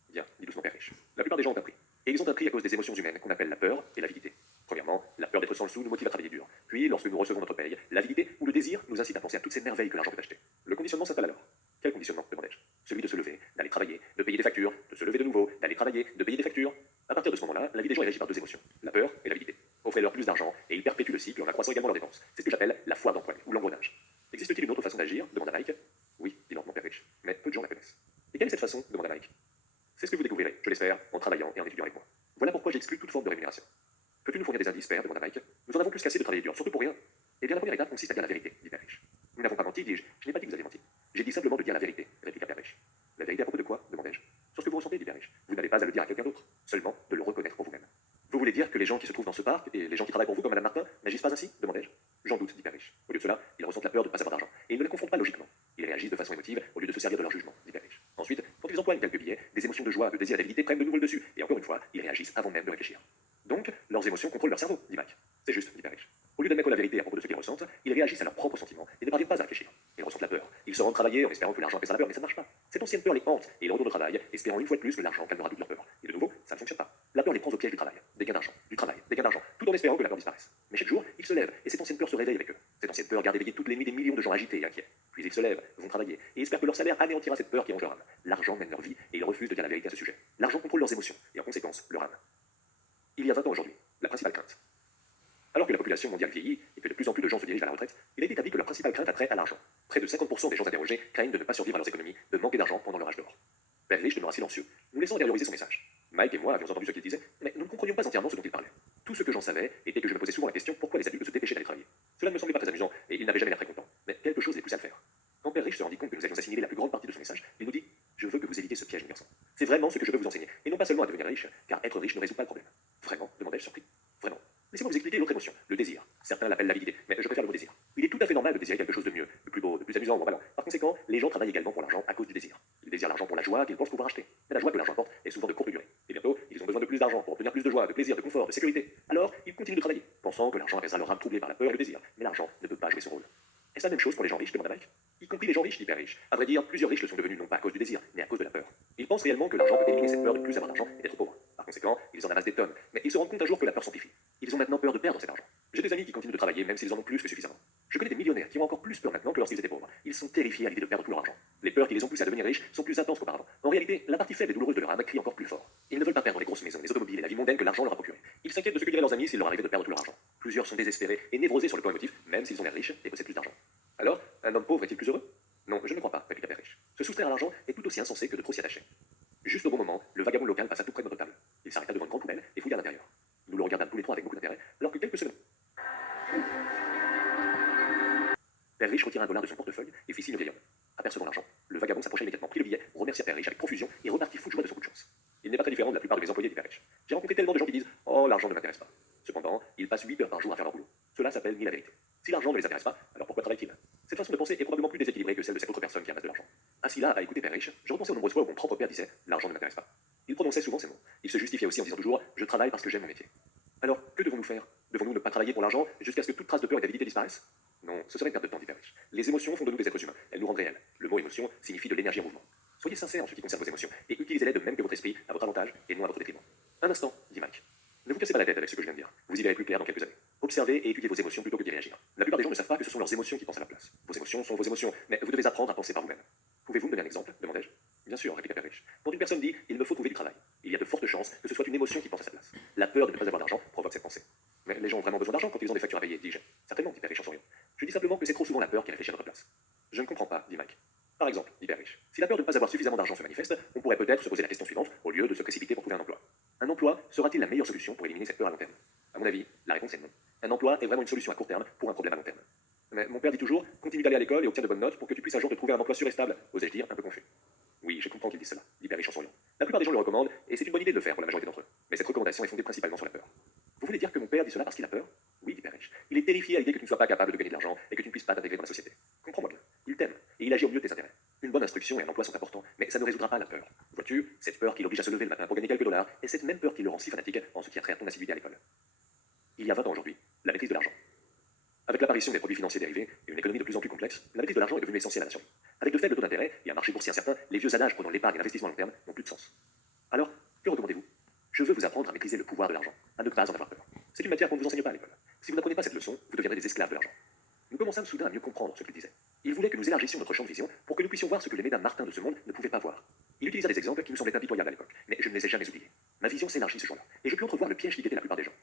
Bien, dit doucement Père Riche. La plupart des gens ont un prix. Et ils ont un prix à cause des émotions humaines qu'on appelle la peur et l'avidité. Premièrement, la peur d'être sans le sou nous motive à travailler dur. Puis, lorsque nous recevons notre paye, l'avidité ou le désir nous incite à penser à toutes ces merveilles que l'argent peut acheter. Le conditionnement s'installe alors. Quel conditionnement demandai-je. Celui de se lever, d'aller travailler, de payer des factures, se lever de nouveau, d'aller travailler, de payer des factures. À partir de ce moment-là, la vie des gens est régie par deux émotions, la peur et l'avidité. Offrez-leur plus d'argent et ils perpétuent le cycle en accroissant également leurs dépenses. C'est ce que j'appelle la foire d'empoigne ou l'engrenage. Existe-t-il une autre façon d'agir demanda Mike. Oui, dit lentement Père Riche, mais peu de gens la connaissent. Et quelle est cette façon demanda Mike. C'est ce que vous découvrirez, je l'espère, en travaillant et en étudiant avec moi. Voilà pourquoi j'exclus toute forme de rémunération. Peux-tu nous fournir des indices, Père demanda Mike. Nous en avons plus qu'assez de travailler dur, surtout pour rien. Eh bien, la première étape consiste à dire la vérité, dit Père Riche. Nous n'avons pas menti, dis-je. Je n'ai pas dit que vous avez menti. J'ai dit simplement de dire la vérité, répliqua Père Riche. La vérité à propos de quoi demandai-je. Sur ce que vous ressentez, dit Père Riche. Vous n'avez pas à le dire à quelqu'un d'autre, seulement de le reconnaître pour vous-même. Vous voulez dire que les gens qui se trouvent dans ce parc et les gens qui travaillent pour vous comme Madame Martin n'agissent pas ainsi demandai-je. J'en doute, dit Père Riche. Au lieu de cela, ils ressentent la peur de ne pas avoir d'argent et ils ne la confondent pas logiquement. Ils réagissent de façon émotive au lieu de se servir de leur jugement, dit Père Riche. Ensuite, quand ils empoignent quelques billets, des émotions de joie, de désir, d'avidité prennent de nouveau le dessus et encore une fois, ils réagissent avant même de réfléchir. Donc, leurs émotions contrôlent leur cerveau, dit Mike. C'est juste, dit Père Riche. Au lieu d'admettre la vérité à propos de ce qu'ils ressentent, ils réagissent à leurs propres sentiments et ne parviennent pas à réfléchir. Ils ressentent la peur. Ils se rendent travailler en espérant que l'argent apaise la peur, mais ça ne marche pas. Cette ancienne peur les hante et ils retournent au travail, espérant une fois de plus que l'argent calmera toute leur peur. Et de nouveau, ça ne fonctionne pas. La peur les prend au piège du travail, des gains d'argent, du travail, des gains d'argent, tout en espérant que la peur disparaisse. Mais chaque jour, ils se lèvent et cette ancienne peur se réveille avec eux. Cette ancienne peur garde éveillée toutes les nuits des millions de gens agités et inquiets. Puis ils se lèvent, vont travailler et espèrent que leur salaire anéantira cette peur qui ronge leur âme. L'argent mène leur vie et ils refusent de dire la vérité à ce sujet. L'argent contrôle leurs émotions et en conséquence leur âme. Il y a 20 ans aujourd'hui, la principale crainte. Alors que la population mondiale vieillit et que de plus en plus de gens se dirigent vers la retraite, il a été établi que leur principale crainte a trait à l'argent. Près de 50% des gens interrogés craignent de ne pas survivre à leurs économies, de manquer d'argent pendant leur âge d'or. Père Riche demeura silencieux, nous laissant intérioriser son message. Mike et moi avions entendu ce qu'il disait, mais nous ne comprenions pas entièrement ce dont il parlait. Tout ce que j'en savais était que je me posais souvent la question pourquoi les adultes se dépêchaient d'aller travailler. Cela ne me semblait pas très amusant et il n'avait jamais l'air très content. Mais quelque chose les poussait à le faire. Quand Père Riche se rendit compte que nous avions assimilé la plus grande partie de son message, il nous dit je veux que vous évitiez ce piège, mon garçon. C'est vraiment ce que je veux vous enseigner, et non pas seulement à devenir riche, car être riche ne résout pas le problème. Vraiment demandai-je surpris. Vraiment. Laissez-moi vous expliquer l'autre émotion, le désir. Certains l'appellent l'avidité, mais je préfère le mot désir. Il est tout à fait normal de désirer quelque chose de mieux, de plus beau, de plus amusant, voilà. Par conséquent, les gens travaillent également pour l'argent à cause du désir. Ils désirent l'argent pour la joie qu'ils pensent pouvoir acheter. Mais la joie que l'argent apporte est souvent de courte durée. Et bientôt, ils ont besoin de plus d'argent pour obtenir plus de joie, de plaisir, de confort, de sécurité. Alors, ils continuent de travailler, pensant que l'argent apaisera leur âme troublée par la peur et le désir. Mais l'argent ne peut pas jouer ce rôle. Est-ce la même chose pour les gens riches demanda Mike. Y compris les gens riches, dit Père Riche. À vrai dire, plusieurs riches le sont devenus non pas à cause du désir, mais à cause de la peur. Ils pensent réellement que l'argent peut éliminer cette peur de ne plus avoir d'argent et d'être pauvre. Par conséquent, ils en amassent des tonnes, mais ils se rendent compte un jour que la peur s'amplifie. Ils ont maintenant peur de perdre cet argent. J'ai des amis qui continuent de travailler même s'ils en ont plus que suffisamment. Je connais des millionnaires qui ont encore plus peur maintenant que lorsqu'ils étaient pauvres. Ils sont terrifiés à l'idée de perdre tout leur argent. Les peurs qui les ont poussés à devenir riches sont plus intenses qu'auparavant. En réalité, la partie faible et douloureuse de leur âme crie encore plus fort. Ils ne veulent pas perdre les grosses maisons, les automobiles et la vie mondaine que l'argent leur a procuré. Ils s'inquiètent de ce que diraient leurs amis s'il leur arrivait de perdre tout leur argent. Plusieurs sont désespérés et névrosés sur le plan émotif, même s'ils ont l'air riches et possèdent plus d'argent. Alors, un homme pauvre est-il plus heureux? Non, je ne crois pas, répliqua Père Riche. Se soustraire à l'argent est tout aussi insensé que de trop s'y attacher. Juste au bon moment, le vagabond local passa tout près de notre table. Il s'arrêta devant une grande poubelle et fouilla à l'intérieur. Nous le regardâmes tous les trois avec beaucoup d'intérêt, alors que quelques secondes. Père Riche retira $1 de son portefeuille et fit signe au vieil homme. Apercevant l'argent, le vagabond s'approcha immédiatement, prit le billet, remercia Père Riche avec profusion et repartit fou de joie de son coup de chance. Il n'est pas très différent de la plupart de mes employés, dit Père Riche. J'ai rencontré tellement de gens qui disent oh, l'argent ne m'intéresse pas. Cependant, ils passent 8 heures par jour à faire leur boulot. Cela s'appelle nier la vérité. Si l'argent ne les intéresse pas, alors pourquoi travaillent-ils? Cette façon de penser est probablement plus déséquilibrée que celle de cette autre personne qui amasse de l'argent. Ainsi là, à écouter Père Riche, je repensais aux nombreuses fois où mon propre père disait l'argent ne m'intéresse pas. Il prononçait souvent ces mots. Il se justifiait aussi en disant toujours je travaille parce que j'aime mon métier. Alors, que devons-nous faire? Devons-nous ne pas travailler pour l'argent jusqu'à ce que toute trace de peur et d'avidité disparaisse? Non, ce serait une perte de temps, dit Père Riche. Les émotions font de nous des êtres humains. Elles nous rendent réels. Le mot émotion signifie de l'énergie en mouvement. Soyez sincères en ce qui concerne vos émotions et utilisez-les de même que votre esprit à votre avantage et non à votre détriment. Un instant, dit Mike. Ne vous cassez pas la tête avec ce que je viens de dire. Vous y verrez plus clair dans quelques années. Observez et étudiez vos émotions plutôt que d'y réagir. La plupart des gens ne savent pas que ce sont leurs émotions qui pensent à leur place. Vos émotions sont vos émotions, mais vous devez apprendre à penser par vous-même. Pouvez-vous me donner un exemple demandai-je. Bien sûr, répliqua Père Riche. Quand une personne dit il me faut trouver du travail, il y a de fortes chances que ce soit une émotion qui pense à sa place. La peur de ne pas avoir d'argent provoque cette pensée. Mais les gens ont vraiment besoin d'argent quand ils ont des factures à payer, dis-je. Certainement, dit Père Riche en souriant. Je dis simplement que c'est trop souvent la peur qui réfléchit à notre place. Je ne comprends pas, dit Mike. Par exemple, dit Père Riche, si la peur de ne pas avoir suffisamment d'argent se manifeste, on pourrait peut-être se poser la question suivante au lieu de se précipiter pour trouver un emploi. Un emploi sera-t-il la meilleure solution pour éliminer cette peur à long terme? À mon avis, la réponse est non. Un emploi est vraiment une solution à court terme pour un problème à long terme. Mais mon père dit toujours, continue d'aller à l'école et obtiens de bonnes notes pour que tu puisses un jour te trouver un emploi sûr et stable, osais-je dire, un peu confus. Oui, je comprends qu'il dise cela, dit Père Riche en souriant. La plupart des gens le recommandent, et c'est une bonne idée de le faire pour la majorité d'entre eux. Mais cette recommandation est fondée principalement sur la peur. Vous voulez dire que mon père dit cela parce qu'il a peur? Oui, dit Père Riche. Il est terrifié à l'idée que tu ne sois pas capable de gagner de l'argent et que tu ne puisses pas t'intégrer dans la société. Comprends-moi bien. Il t'aime, et il agit au mieux de tes intérêts. Une bonne instruction et un emploi sont importants, mais ça ne résoudra pas la peur. Vois-tu, cette peur qui l'oblige à se lever le matin pour gagner quelques dollars, est cette même peur qui le rend si fanatique en ce qui a trait à ton assiduité à l'école. Il y a 20 ans aujourd'hui, la maîtrise de l'argent. Avec l'apparition des produits financiers dérivés et une économie de plus en plus complexe, la maîtrise de l'argent est devenue essentielle à la survie. Avec de faibles taux d'intérêt et un marché boursier incertain, les vieux adages prenant l'épargne et l'investissement à long terme n'ont plus de sens. Alors, que recommandez-vous? Je veux vous apprendre à maîtriser le pouvoir de l'argent, à ne pas en avoir peur. C'est une matière qu'on ne vous enseigne pas à l'école. Si vous n'apprenez pas cette leçon, vous deviendrez des esclaves de l'argent. Nous commençâmes soudain à mieux comprendre ce qu'il disait. Il voulait que nous élargissions notre champ de vision pour que nous puissions voir ce que les mesdames Martin de ce monde ne pouvaient pas voir. Il utilisa des exemples qui nous semblaient impitoyables à l'époque. l'époque, mais je ne les ai jamais oubliés. Ma vision s'élargit ce jour-là, et je puis entrevoir le piège qui guettait la plupart des gens.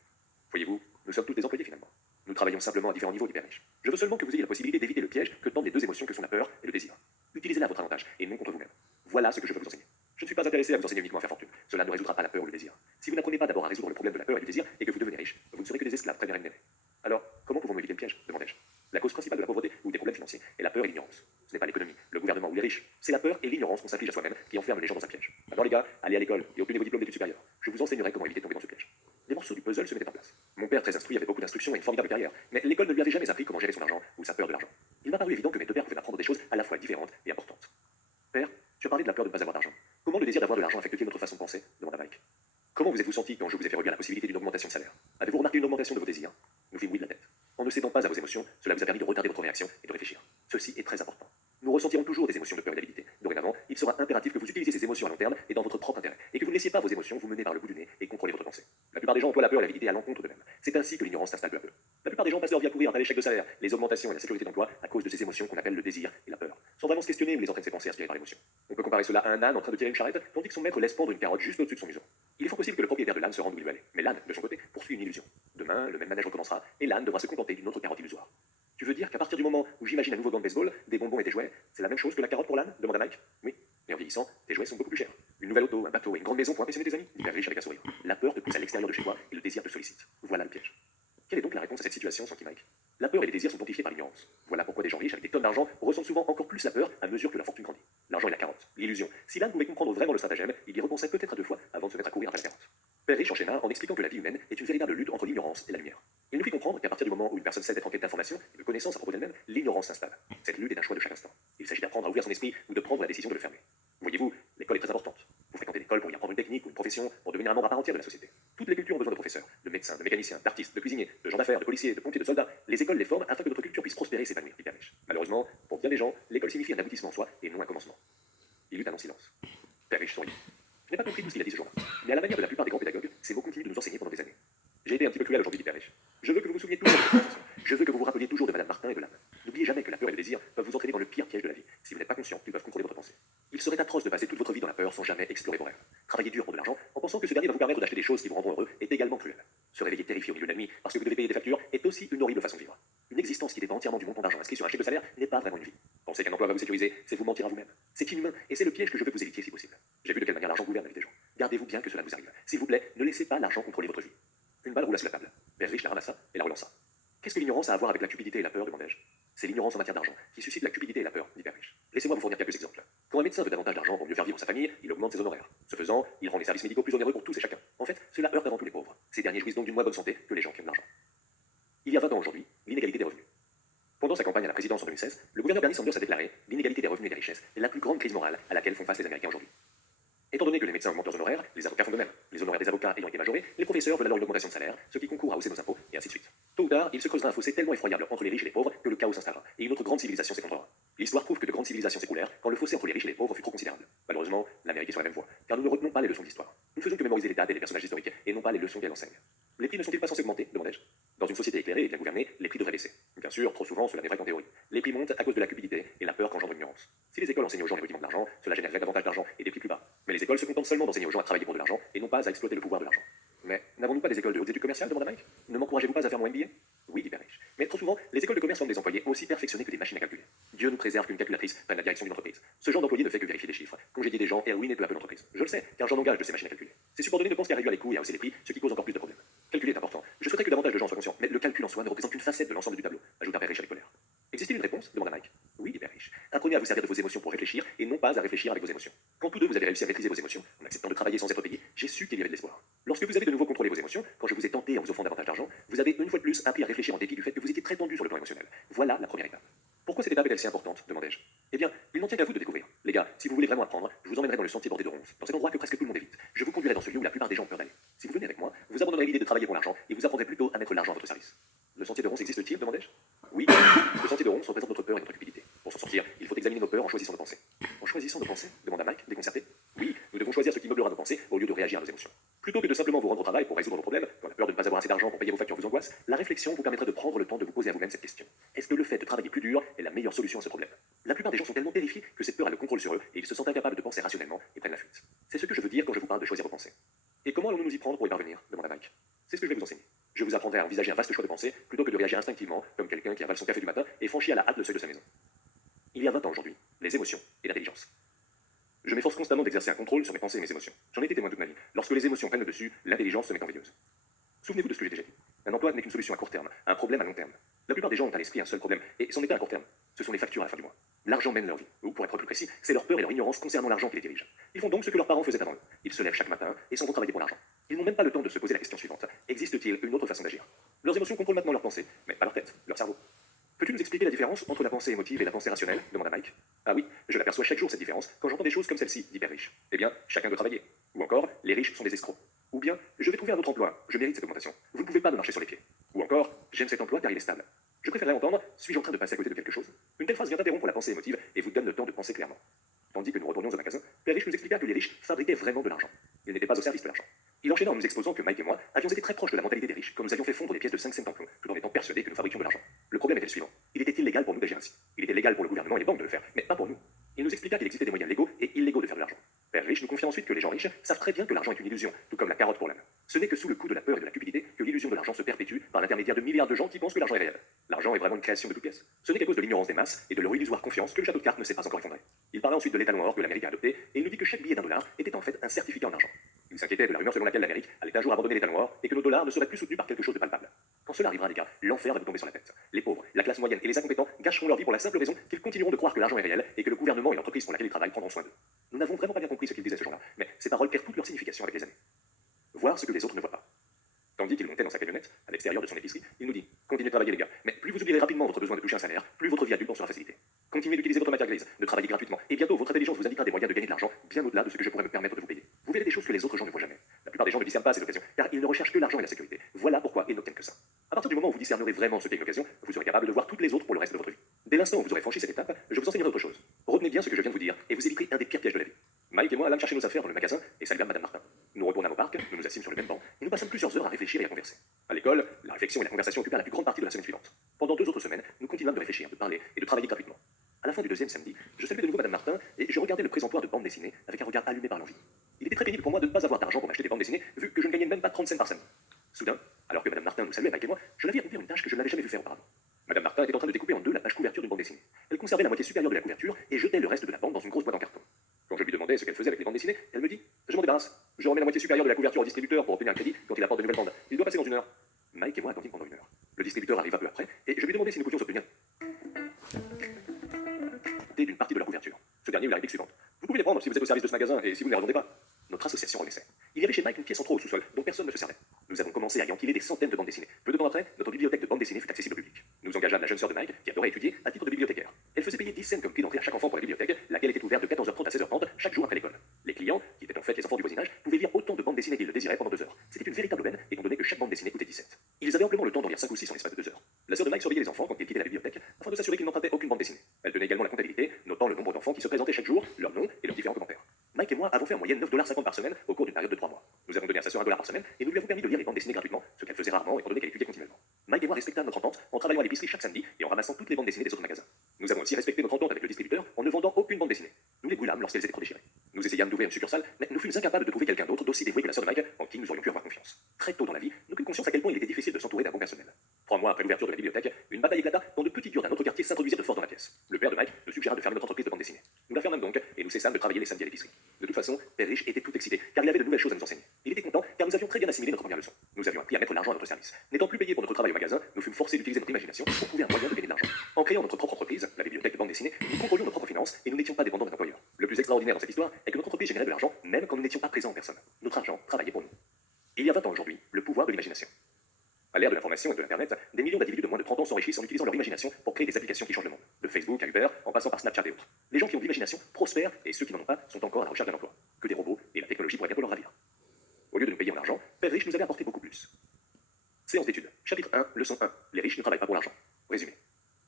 Voyez-vous, nous sommes tous des employés finalement. Nous travaillons simplement à différents niveaux d'hyper-riche. Je veux seulement que vous ayez la possibilité d'éviter le piège que tendent les deux émotions que sont la peur et le désir. Utilisez-la à votre avantage, et non contre vous-même. Voilà ce que je veux vous enseigner. Je ne suis pas intéressé à vous enseigner uniquement à faire fortune. Cela ne résoudra pas la peur ou le désir. Si vous n'apprenez pas d'abord à résoudre le problème de la peur et du désir, et que vous devenez riche, vous ne serez que des esclaves très bien rémunérés. Alors, comment pouvons-nous éviter le piège demandai-je. La cause principale de la pauvreté ou des problèmes financiers est la peur et l'ignorance. Ce n'est pas l'économie, le gouvernement ou les riches. C'est la peur et l'ignorance qu'on s'inflige à soi-même qui enferment les gens dans un piège. Alors les gars, allez à l'école et obtenez vos diplômes d'études supérieures. Je vous enseignerai comment éviter de tomber dans ce piège. Les morceaux du puzzle se mettaient en place. Mon père, très instruit, avait beaucoup d'instructions et une formidable carrière, mais l'école ne lui avait jamais appris comment gérer son argent ou sa peur de l'argent. Il m'a paru évident que mes deux pères pouvaient m'apprendre des choses à la fois différentes et importantes. Père, tu as parlé de la peur de ne pas avoir d'argent. Comment le désir d'avoir de l'argent affecte-t-il notre façon de penser demanda Mike. Comment vous êtes-vous senti quand je vous ai fait relire la possibilité d'une augmentation de salaire? Avez-vous remarqué une augmentation de vos désirs? Nous fîmes oui de la tête. En ne cédant pas à vos émotions, cela vous a permis de retarder votre réaction et de réfléchir. Ceci est très important. Nous ressentirons toujours des émotions de peur et d'avidité. Dorénavant, il sera impératif que vous utilisiez ces émotions à long terme et dans votre propre intérêt, et que vous ne laissiez pas vos émotions vous mener par le bout du nez et contrôler votre pensée. La plupart des gens emploient la peur et l'avidité à l'encontre d'eux-mêmes. C'est ainsi que l'ignorance s'installe peu à peu. La plupart des gens passent leur vie à courir après l'échec de salaire, les augmentations et la sécurité d'emploi à cause de ces émotions qu'on appelle le désir et la peur, sans vraiment se questionner ou les entraîne ses pensées inspirées par l'émotion. On peut comparer cela à un âne en train de tirer une charrette, tandis que son maître laisse pendre une carotte juste au-dessus de son museau. Il est fort possible que le propriétaire de l'âne se rende où il veut aller, mais l'âne, de son côté, poursuit une illusion. Demain, le même manège recommencera, et l'âne devra se contenter d'une autre carotte illusoire. Tu veux dire qu'à partir du moment où j'imagine un nouveau gant de baseball, des bonbons et des jouets, c'est la même chose que la carotte pour l'âne demanda Mike. Oui. Mais en vieillissant, tes jouets sont beaucoup plus chers. Une nouvelle auto, un bateau et une grande maison pour impressionner tes amis, dit Père Riche avec un sourire. La peur te pousse à l'extérieur de chez toi et le désir te sollicite. Voilà le piège. Quelle est donc la réponse à cette situation, s'enquit Mike? La peur et les désirs sont pontifiés par l'ignorance. Voilà pourquoi des gens riches avec des tonnes d'argent ressentent souvent encore plus la peur à mesure que leur fortune grandit. L'argent est la carotte, l'illusion. Si l'âne pouvait comprendre vraiment le stratagème, il y repenserait peut-être à deux fois avant de se mettre à courir après la carotte. Père Riche enchaîna en expliquant que la vie humaine est une véritable lutte entre l'ignorance et la lumière. Il nous fit comprendre qu'à partir du moment où une personne cesse d'être en quête d'information et de connaissance à propos d'elle-même, l'ignorance s'installe. Cette lutte est un choix de chaque instant. Il s'agit d'apprendre à ouvrir son esprit ou de prendre la décision de le fermer. Voyez-vous, l'école est très importante. Vous fréquentez l'école pour y apprendre une technique ou une profession, pour devenir un membre à part entière de la société. Toutes les cultures ont besoin de professeurs, de médecins, de mécaniciens, d'artistes, de cuisiniers, de gens d'affaires, de policiers, de pompiers, de soldats. Les écoles les forment afin que notre culture puisse prospérer et s'épanouir, dit Père Riche. Malheureusement, pour bien des gens, l'école signifie un aboutissement en soi et non un commencement. Il eut un long silence. Père Riche sourit. Je n'ai pas compris tout ce qu'il a dit ce jour-là, mais à la manière de la plupart des grands pédagogues, ces mots continuent de nous enseigner pendant des années. J'ai été un petit peu cruel aujourd'hui, dit Père Riche. Je veux que vous vous souveniez toujours de cette conversation. Je veux que vous vous rappeliez toujours de Madame Martin et de l'âme. N'oubliez jamais que la peur et le désir peuvent vous entraîner dans le pire piège de la vie. Si vous n'êtes pas conscient, ils peuvent contrôler votre pensée. Il serait atroce de passer toute votre vie dans la peur sans jamais explorer vos rêves. Travailler dur pour de l'argent en pensant que ce dernier va vous permettre d'acheter des choses qui vous rendront heureux est également cruel. Se réveiller terrifié au milieu de la nuit parce que vous devez payer des factures est aussi une horrible façon de vivre. Une existence qui dépend entièrement du montant d'argent inscrit sur un chèque de salaire n'est pas vraiment une vie. Penser qu'un emploi va vous sécuriser, c'est vous mentir à vous-même. C'est inhumain et c'est le piège que je veux vous éviter si possible. J'ai vu de quelle manière l'argent gouverne la vie des gens. Gardez-vous bien que cela vous arrive. S'il vous plaît, ne laissez pas l'argent contrôler votre vie. Une balle roula sur la table. Père Riche la ramassa et la relança. Qu'est-ce que l'ignorance a à voir avec la cupidité et la peur demandai-je. C'est l'ignorance en matière d'argent qui suscite la cupidité et la peur, dit Père Riche. Laissez-moi vous fournir quelques exemples. Quand un médecin veut davantage d'argent pour mieux faire vivre sa famille, il augmente ses honoraires. Ce faisant, il rend les services médicaux plus onéreux pour tous et chacun. En fait, cela heurte avant tout les pauvres. Ces derniers jouissent donc d'une moins bonne santé que les gens qui ont de l'argent. Il y a 20 ans aujourd'hui, l'inégalité des revenus. Pendant sa campagne à la présidence en 2016, le gouverneur Bernie Sanders a déclaré l'inégalité des revenus et des richesses est la plus grande crise morale à laquelle font face les Américains aujourd'hui. Étant donné que les médecins augmentent leurs honoraires, les avocats font de même. Les honoraires des avocats ayant été majorés, les professeurs veulent alors une augmentation de salaire, ce qui concourt à hausser nos impôts, et ainsi de suite. Tôt ou tard, il se creusera un fossé tellement effroyable entre les riches et les pauvres que le chaos s'installera, et une autre grande civilisation s'effondrera. L'histoire prouve que de grandes civilisations s'écoulèrent quand le fossé entre les riches et les pauvres fut trop considérable. Malheureusement, l'Amérique est sur la même voie, car nous ne retenons pas les leçons de l'histoire. Nous ne faisons que mémoriser les dates et les personnages historiques, et non pas les leçons qu'elle enseigne. Les prix ne sont-ils pas censés augmenter demandai-je. Dans une société éclairée et bien gouvernée, les prix devraient baisser. Bien sûr, trop souvent, cela n'est vrai qu'en théorie. Les prix montent à cause de la cupidité et la peur qu'engendre l'ignorance. Si les écoles enseignent aux gens les rudiments de l'argent, cela générerait davantage d'argent et des prix plus bas. Mais les écoles se contentent seulement d'enseigner aux gens à travailler pour de l'argent et non pas à exploiter le pouvoir de l'argent. Mais n'avons-nous pas des écoles de hautes études commerciales demanda Mike. Ne m'encouragez-vous pas à faire mon MBA? Oui, dit Père Riche. Mais trop souvent, les écoles de commerce forment des employés aussi perfectionnés que des machines à calculer. Dieu nous préserve qu'une calculatrice prenne la direction d'une entreprise. Ce genre d'employé ne fait que vérifier des chiffres, congédier des gens et ruiner peu à peu l'entreprise. Je le sais, car j'en engage de ces machines à calculer. Ces subordonnés ne pensent qu'à réduire les coûts et à hausser les prix, ce qui pose encore plus de problèmes. Calculer est important. Je souhaiterais que davantage de gens soient conscients, mais le calcul en soi ne représente qu'une facette de l'ensemble du tableau, ajouta Père Riche avec colère. Existe-t-il une réponse demanda Mike. Oui, dit Père Riche. Apprenez à vous servir de vos émotions pour réfléchir et non pas à réfléchir avec vos émotions. Quand tous deux vous avez réussi à maîtriser vos émotions, en acceptant de travailler sans être payé, j'ai su qu'il y avait de l'espoir. Lorsque vous avez de nouveau contrôlé vos émotions, quand je vous ai tenté en vous offrant davantage d'argent, vous avez une fois de plus appris à réfléchir en dépit du fait que vous étiez très tendu sur le plan émotionnel. Voilà la première étape. Pourquoi cette étape est-elle si importante demandai-je. Eh bien, il n'en tient qu'à vous de découvrir. Les gars, si vous voulez vraiment apprendre, je vous emmènerai dans le sentier bordé de ronces, dans cet endroit que presque tout le monde évite. Je vous conduirai dans ce lieu où la plupart des gens ont peur d'aller. Si vous venez avec moi, vous abandonnerez l'idée de travailler pour l'argent et vous apprendrez plutôt à mettre l'argent à votre service. Le sentier de ronces existe-t-il demandai-je. Oui, le sentier de ronces représente notre peur et notre cupidité. Pour s'en sortir, il faut examiner nos peurs en choisissant nos pensées. En choisissant nos pensées demanda Mike, déconcerté. Oui, nous devons choisir ce qui meublera nos pensées au lieu de réagir à nos émotions. Plutôt que de simplement vous rendre au travail pour résoudre vos problèmes, quand la peur de ne pas avoir assez d'argent pour payer vos factures vous angoisse, la réflexion vous permettrait de prendre le temps de vous poser à vous-même cette question. Est-ce que le fait de travailler plus dur est la meilleure solution à ce problème? La plupart des gens sont tellement terrifiés que cette peur a le contrôle sur eux et ils se sentent incapables de penser rationnellement et prennent la fuite. C'est ce que je veux dire quand je vous parle de choisir vos pensées. Et comment allons-nous nous y prendre pour y parvenir demanda Mike. C'est ce que je vais vous enseigner. Je vous apprendrai à envisager un vaste choix de pensée plutôt que de réagir instinctivement, comme quelqu'un qui avale son café du matin et franchit à la hâte le seuil de sa maison. Il y a 20 ans aujourd'hui, les émotions et l'intelligence. Je m'efforce constamment d'exercer un contrôle sur mes pensées et mes émotions. J'en ai été témoin toute ma vie. Lorsque les émotions prennent le dessus, l'intelligence se met en veilleuse. Souvenez-vous de ce que j'ai déjà dit. Un emploi n'est qu'une solution à court terme, un problème à long terme. La plupart des gens ont à l'esprit un seul problème, et ce n'est pas à court terme. Ce sont les factures à la fin du mois. L'argent mène leur vie, ou pour être plus précis, c'est leur peur et leur ignorance concernant l'argent qui les dirige. Ils font donc ce que leurs parents faisaient avant eux. Ils se lèvent chaque matin et s'en vont travailler pour l'argent. Ils n'ont même pas le temps de se poser la question suivante. Existe-t-il une autre façon d'agir? Leurs émotions contrôlent maintenant leurs pensées, mais pas leur tête, leur cerveau. Peux-tu nous expliquer la différence entre la pensée émotive et la pensée rationnelle demanda Mike. Ah oui, je l'aperçois chaque jour cette différence quand j'entends des choses comme celle-ci, dit Père Riche. Eh bien, chacun doit travailler. Ou encore, les riches sont des escrocs. Ou bien, je vais trouver un autre emploi, je mérite cette augmentation. Vous ne pouvez pas me marcher sur les pieds. Ou encore, j'aime cet emploi car il est stable. Je préférerais entendre, suis-je en train de passer à côté de quelque chose? Une telle phrase vient interrompre la pensée émotive et vous donne le temps de penser clairement. Tandis que nous retournions au magasin, Père Riche nous expliqua que les riches fabriquaient vraiment de l'argent. Ils n'étaient pas au service de l'argent. Il enchaîna en nous exposant que Mike et moi avions été très proches de la mentalité des riches quand nous avions fait fondre des pièces de 5 cents en plomb, tout en étant persuadés que nous fabriquions de l'argent. Le problème était le suivant. Il était illégal pour nous d'agir ainsi. Il était légal pour le gouvernement et les banques de le faire, mais pas pour nous. Il nous expliqua qu'il existait des moyens légaux et illégaux de faire de l'argent. Père Riche nous confia ensuite que les gens riches savent très bien que l'argent est une illusion, tout comme la carotte pour l'âne. Ce n'est que sous le coup de la peur et de la cupidité que l'illusion de l'argent se perpétue par l'intermédiaire de milliards de gens qui pensent que l'argent est réel. L'argent est vraiment une création de toutes pièces. Ce n'est qu'à cause de l'ignorance des masses et de leur illusoire confiance que le château de cartes ne s'est pas encore effondré. Il parla ensuite de l'étalon or que l'Amérique a adopté et il nous dit que chaque billet d'1 dollar était en fait un certificat en argent. Il s'inquiétait de la rumeur selon laquelle l'Amérique allait un jour abandonner l'étalon or et que nos dollars ne seraient plus soutenus par quelque chose de palpable. Quand cela arrivera, les gars, l'enfer va vous tomber sur la tête. Les pauvres, la classe moyenne et les incompétents gâcheront leur vie pour la simple raison qu'ils continueront de croire que l'argent est réel et que le gouvernement et l'entreprise pour laquelle ils travaillent prendront soin d'eux. Nous n'avons vraiment pas bien compris ce qu'ils disaient ce jour-là, mais ces paroles perdent toute leur signification avec les années. Voir ce que les autres ne voient pas. Tandis qu'il montait dans sa camionnette, à l'extérieur de son épicerie, il nous dit « Continuez de travailler les gars, mais plus vous oublierez rapidement votre besoin de toucher un salaire, plus votre vie adulte en sera facilitée. Continuez d'utiliser votre matière grise, de travailler gratuitement, et bientôt votre intelligence vous indiquera des moyens de gagner de l'argent bien au-delà de ce que je pourrais me permettre de vous payer. Vous verrez des choses que les autres gens ne voient jamais. La plupart des gens ne discernent pas ces occasions, car ils ne recherchent que l'argent et la sécurité. Voilà pourquoi ils n'obtiennent que ça. À partir du moment où vous discernerez vraiment ce qu'est une occasion, vous serez capable de voir toutes les autres pour le reste de votre vie. Dès l'instant où vous aurez franchi cette étape, je vous enseignerai autre chose. Retenez bien ce que je viens de vous dire, et vous éviterez un des pires pièges de la vie. Mike et moi allâmes chercher nos affaires dans le magasin et saluâmes Madame Martin. Nous retournâmes au parc, nous nous assîmes sur le même banc, et nous passâmes plusieurs heures à réfléchir et à converser. À l'école, la réflexion et la conversation occupèrent la plus grande partie de la semaine suivante. Pendant 2 autres semaines, nous continuâmes de réfléchir, de parler et de travailler gratuitement. À la fin du 2e samedi, je saluais de nouveau Madame Martin et je regardais le présentoir de bande dessinée avec un regard allumé par l'envie. Il était très pénible pour moi de ne pas avoir d'argent pour m'acheter des bandes dessinées, vu que je ne gagnais même pas 30 cents par semaine. Soudain, alors que Madame Martin nous saluait, Mike et moi, je la vis accomplir une tâche que je n'avais jamais vu faire auparavant. Madame Martin était en train de découper en deux la page couverture d'une bande dessinée. Elle conservait la moitié supérieure de la couverture et jetait le reste de la bande dans une grosse boîte en carton. Quand je lui demandais ce qu'elle faisait avec les bandes dessinées, elle me dit « Je m'en débarrasse. Je remets la moitié supérieure de la couverture au distributeur pour obtenir un crédit quand il apporte de nouvelles bandes. Il doit passer dans 1 heure. » Mike et moi attendîmes pendant 1 heure. Le distributeur arriva peu après et je lui demandai si nous pouvions obtenir d'une partie de leur couverture. Ce dernier eut la réplique suivante. Vous pouvez les prendre si vous êtes au service de ce magasin et si vous ne les revendez pas. Notre association renaissait. Il y avait chez Mike une pièce en trop au sous-sol dont personne ne se servait. Nous avons commencé à y enfiler des centaines de bandes dessinées. Peu de temps après, notre bibliothèque de bandes dessinées fut accessible au public. Nous engageâmes la jeune sœur de Mike, qui adorait étudier, à titre de bibliothécaire. Elle faisait payer 10 cents comme prix d'entrée à chaque enfant pour la bibliothèque, laquelle était ouverte de 14h30 à 16h30 chaque jour après l'école. Les clients, qui étaient en fait les enfants du voisinage, pouvaient lire autant de bandes dessinées qu'ils le désiraient pendant 2 heures. C'était une véritable aubaine, étant donné que chaque bande dessinée coûtait 17. Ils avaient amplement le temps d'en lire 5 ou 6 en l'espace de 2 heures. La sœur de Mike surveillait les enfants quand ils quittaient la bibliothèque, afin de s'assurer qu'ils n'empruntaient aucune bande dessinée. Elle tenait également la comptabilité, notant le nombre d'enfants qui se présentaient chaque jour, leur nom et leurs différents commentaires. Mike et moi avons fait en moyenne 9,50 $ par semaine au cours d'une période de 3 mois. Nous avons donné à sa sœur $1 par semaine et nous lui avons permis de lire les bandes dessinées gratuitement, ce qu'elle faisait rarement étant donné qu'elle étudiait continuellement. Mike et moi respectâmes notre entente en travaillant à l'épicerie chaque samedi et en ramassant toutes les bandes dessinées des autres magasins. Nous avons aussi respecté notre entente avec le distributeur en ne vendant aucune bande dessinée. Nous les brûlâmes lorsqu'elles étaient trop déchirées. Nous essayâmes d'ouvrir une succursale, mais nous fûmes incapables de trouver quelqu'un d'autre d'aussi dévoué que la sœur de Mike en qui nous aurions pu avoir confiance. Très tôt dans la vie, nous prîmes conscience à quel point il était difficile de s'entourer d'un bon personnel. 3 mois après l'ouverture de la bibliothèque, une bataille éclata quand de petits durs d'un autre quartier s'introduisaient de force dans la pièce. Le père de Mike nous suggéra de fermer notre entreprise de bande dessinée. Nous la fermâmes donc et nous cessâmes de travailler les samedis à l'épicerie. De toute façon, Père Riche était tout excité car il avait de nouvelles choses à nous enseigner. Il était content car nous avions très bien assimilé notre première leçon. Nous avions appris à mettre l'argent à notre service. N'étant plus payés pour notre travail au magasin, nous fûmes forcés d'utiliser notre imagination pour trouver un moyen de gagner de l'argent. En créant notre propre entreprise, la bibliothèque de bande dessinée, nous contrôlions nos propres finances et nous n'étions pas dépendants d'un employeur. Le plus extraordinaire dans cette histoire est que notre entreprise générait de l'argent même quand nous n'étions pas présents en personne. Notre argent travaillait pour nous. Il y a 20 ans aujourd'hui, le pouvoir de l'imagination. À l'ère de l'information et de l'Internet, des millions d'individus de moins de 30 ans s'enrichissent en utilisant leur imagination pour créer des applications qui changent le monde. De Facebook à Uber, en passant par Snapchat et autres. Les gens qui ont de l'imagination prospèrent et ceux qui n'en ont pas sont encore à la recherche d'un emploi. Que des robots et la technologie pourraient bientôt leur ravir. Au lieu de nous payer en argent, Père Riche nous avait apporté beaucoup plus. Séance d'études. Chapitre 1, leçon 1. Les riches ne travaillent pas pour l'argent. Résumé.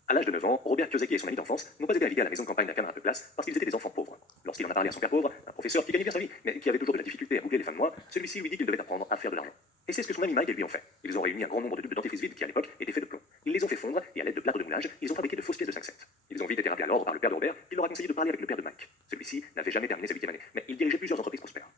À l'âge de 9 ans, Robert Kiyosaki et son ami d'enfance n'ont pas été invités à la maison de campagne d'un camarade de classe parce qu'ils étaient des enfants pauvres. Lorsqu'il en a parlé à son père pauvre, un professeur qui gagnait bien sa vie, mais qui avait toujours de la difficulté à boucler les fins de mois, celui-ci lui dit qu'il devait apprendre à faire de l'argent. Et c'est ce que son ami Mike et lui ont fait. Ils ont réuni un grand nombre de tubes de dentifrice vide qui à l'époque étaient faits de plomb. Ils les ont fait fondre et à l'aide de plaques de moulage, ils ont fabriqué de fausses pièces de 5 cents. Ils ont vite été rappelés à l'ordre par le père de Robert qui leur a conseillé de parler avec le père de Mike. Celui-ci n'avait jamais terminé sa 8e année, mais il dirigeait plusieurs entreprises prospères.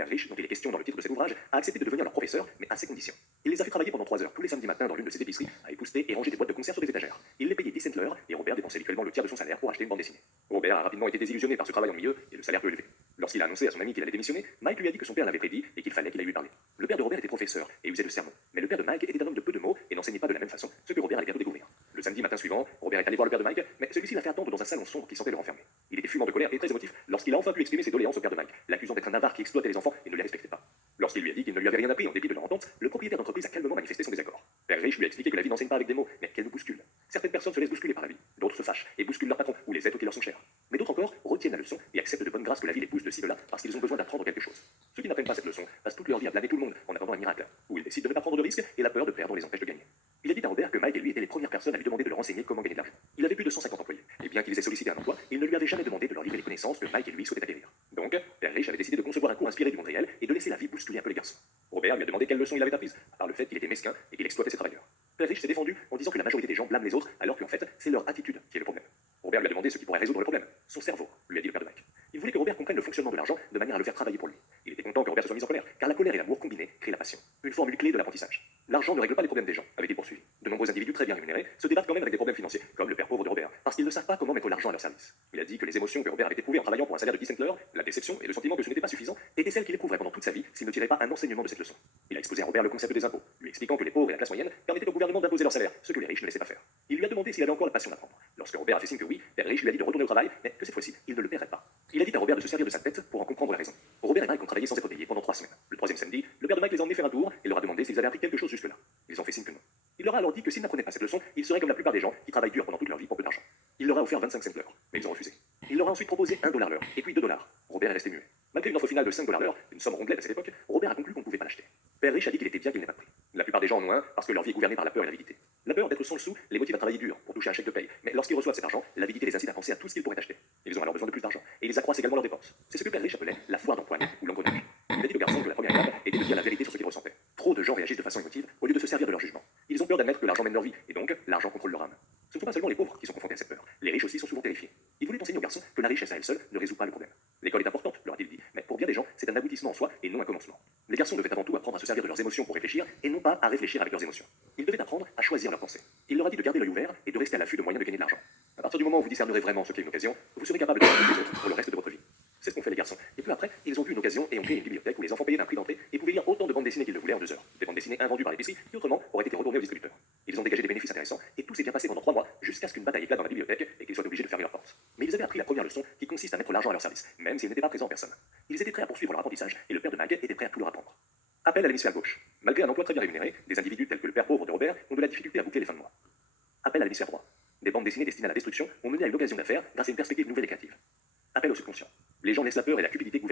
père riche, dont il est question dans le titre de cet ouvrage, a accepté de devenir leur professeur, mais à ces conditions. Il les a fait travailler pendant 3 heures tous les samedis matins dans l'une de ses épiceries, à épousseter et ranger des boîtes de conserve sur des étagères. Il les payait 10 cents l'heure, et Robert dépensait habituellement le tiers de son salaire pour acheter une bande dessinée. Robert a rapidement été désillusionné par ce travail ennuyeux et le salaire peu élevé. Lorsqu'il a annoncé à son ami qu'il allait démissionner, Mike lui a dit que son père l'avait prédit et qu'il fallait qu'il aille lui parler. Le père de Robert était professeur et usait de sermons, mais le père de Mike était un homme de peu de mots et n'enseignait pas de la même façon, ce que Robert allait bientôt découvrir. Le samedi matin suivant, Robert est allé voir le père de Mike, mais celui-ci l'a fait attendre dans un salon sombre qui sentait le renfermer. Il était fumant de colère et très émotif lorsqu'il a enfin pu exprimer ses doléances au père de Mike, l'accusant d'être un avare qui exploitait les enfants et ne les respectait pas. Lorsqu'il lui a dit qu'il ne lui avait rien appris en dépit de leur entente, le propriétaire d'entreprise a calmement manifesté son désaccord. Père riche lui a expliqué que la vie n'enseigne pas avec des mots, mais qu'elle nous bouscule. Certaines personnes se laissent bousculer par la vie, d'autres se fâchent et bousculent leur patron ou les êtres qui leur sont chers. Mais d'autres encore retiennent la leçon et acceptent de bonne grâce que la vie les pousse de ci de là parce qu'ils ont besoin d'apprendre quelque chose. Ceux qui n'apprennent pas cette leçon passent toute leur vie à blâmer tout le monde en attendant un miracle, où ils décident de ne pas prendre de risques et la peur de perdre les empêche de gagner. Il a dit à Robert que Mike et lui étaient les premières personnes à lui demander de leur enseigner comment gagner de l'argent. Il avait plus de 150 employés, et bien qu'ils aient sollicité un emploi, il ne lui avait jamais demandé de leur livrer les connaissances que Mike et lui souhaitaient acquérir. Donc, Père riche avait décidé de concevoir un cours inspiré du monde réel et de laisser la vie bousculer un peu les garçons. Robert lui a demandé quelle leçon il avait apprise, à part le fait qu'il était mesquin et qu'il exploitait ses travailleurs. Père riche s'est défendu en disant que la majorité des gens blâment les autres alors qu'en fait, c'est leur attitude qui est le problème. Robert lui a demandé ce qui pourrait résoudre le problème. Son cerveau, lui a dit le père de Mike. Il voulait que Robert comprenne le fonctionnement de l'argent de manière à le faire travailler pour lui. Il était content que Robert se soit mis en colère, car la colère et l'amour combinés créent la passion. Une formule clé de l'apprentissage. L'argent ne règle pas les problèmes des gens, avait-il poursuivi. De nombreux individus très bien rémunérés se débattent quand même avec des problèmes financiers, comme le père pauvre de Robert, parce qu'ils ne savent pas comment mettre l'argent à leur service. Il a dit que les émotions que Robert avait éprouvées en travaillant pour un salaire de 10 cents l'heure, la déception et le sentiment que ce n'était pas suffisant, étaient celles qu'il éprouverait pendant toute sa vie s'il ne tirait pas un enseignement de cette leçon. Il a exposé à Robert le concept des impôts, lui expliquant que les pauvres et la classe moyenne permettaient au gouvernement d'imposer leur salaire, ce que les riches ne laissaient pas faire. Il lui a demandé s'il avait encore la passion d'apprendre. Lorsque Robert a fait signe que oui, Père riche lui a dit de retourner au travail, mais que cette fois-ci, il ne le paierait pas. Il a dit à Robert de se servir de sa tête pour en comprendre la raison. Robert et Mike ont travaillé sans être payés pendant 3 semaines. Le 3e samedi, le père de Mike les a emmenés faire un tour et leur a demandé s'ils avaient appris quelque chose jusque-là. Ils ont fait signe que non. Il leur a alors dit que s'ils n'apprenaient pas cette leçon, ils seraient comme la plupart des gens qui travaillent dur pendant toute leur vie pour peu d'argent. Il leur a offert 25 cents l'heure, mais ils ont refusé. Il leur a ensuite proposé $1 l'heure, et puis $2. Robert est resté muet. Malgré une offre finale de $5 l'heure, une somme rondelette à cette époque, Robert a conclu qu'on ne pouvait pas l'acheter. Père riche a dit qu'il était bien qu'il n'ait pas pris. La plupart des gens en ont un parce que leur vie est gouvernée par la peur et l'avidité. La peur d'être sans le sou les motive à travailler dur pour toucher un chèque de paye, mais lorsqu'ils reçoivent cet argent, l'avidité les incite à penser à tout ce qu'ils pourraient acheter. Ils ont alors besoin de plus d'argent, et ils accroissent également leurs dépenses. C'est ce que Père riche appelait la foire d'empoigne ou l'engrenage. Il a dit au garçon que la première étape était de dire la vérité sur ce qu'ils ressentaient. Trop de gens réagissent de façon émotive au lieu de se servir de leur jugement. Ils ont peur d'admettre que l'argent mène leur vie, et donc l'argent contrôle leur âme. Ce ne sont pas seulement les pauvres qui sont confrontés à cette peur. Les riches aussi sont souvent terrifiés. Il voulait enseigner aux garçons que la richesse à elle seule ne résout pas le problème. L'école est importante, leur a-t-il dit, mais pour bien des gens, c'est un aboutissement en soi et non un commencement. Les garçons devaient avant tout apprendre à se servir de leurs émotions pour réfléchir et non pas à réfléchir avec leurs émotions. Ils devaient apprendre à choisir leurs pensées. Il leur a dit de garder l'œil ouvert et de rester à l'affût de moyens de gagner de l'argent. À partir du moment où vous discernerez vraiment ce qu'est une occasion, vous serez capable de faire les autres pour le reste de votre vie. C'est ce qu'ont fait les garçons. Et peu après, ils ont vu une occasion et ont créé une bibliothèque où les enfants payaient d'un prix d'entrée et pouvaient lire autant de bandes dessinées qu'ils le voulaient en 2 heures. Des bandes dessinées invendues par l'épicerie qui autrement auraient été retournées aux distributeurs. Ils ont dégagé des bénéfices intéressants et tout s'est bien passé pendant 3 mois jusqu'à ce qu'une bataille éclate dans la bibliothèque et qu'ils soient obligés de fermer leurs portes. Mais ils avaient appris la première leçon qui consiste à mettre l'argent à leur service, même s'ils n'étaient pas présents en personne. Ils étaient prêts à poursuivre leur apprentissage et le père de Mike était prêt à tout leur apprendre. Appel à l'hémisphère gauche. Malgré un emploi très bien rémunéré, des individus tels que le père pauvre de Robert ont de la difficulté à boucler les fins de mois. Appel à l'hémisphère droit. Des bandes dessinées destinées à la destruction ont mené à une occasion d'affaires grâce à une perspective nouvelle et créative. Appel au subconscient. Les gens laissent la peur et la cupidité gouverner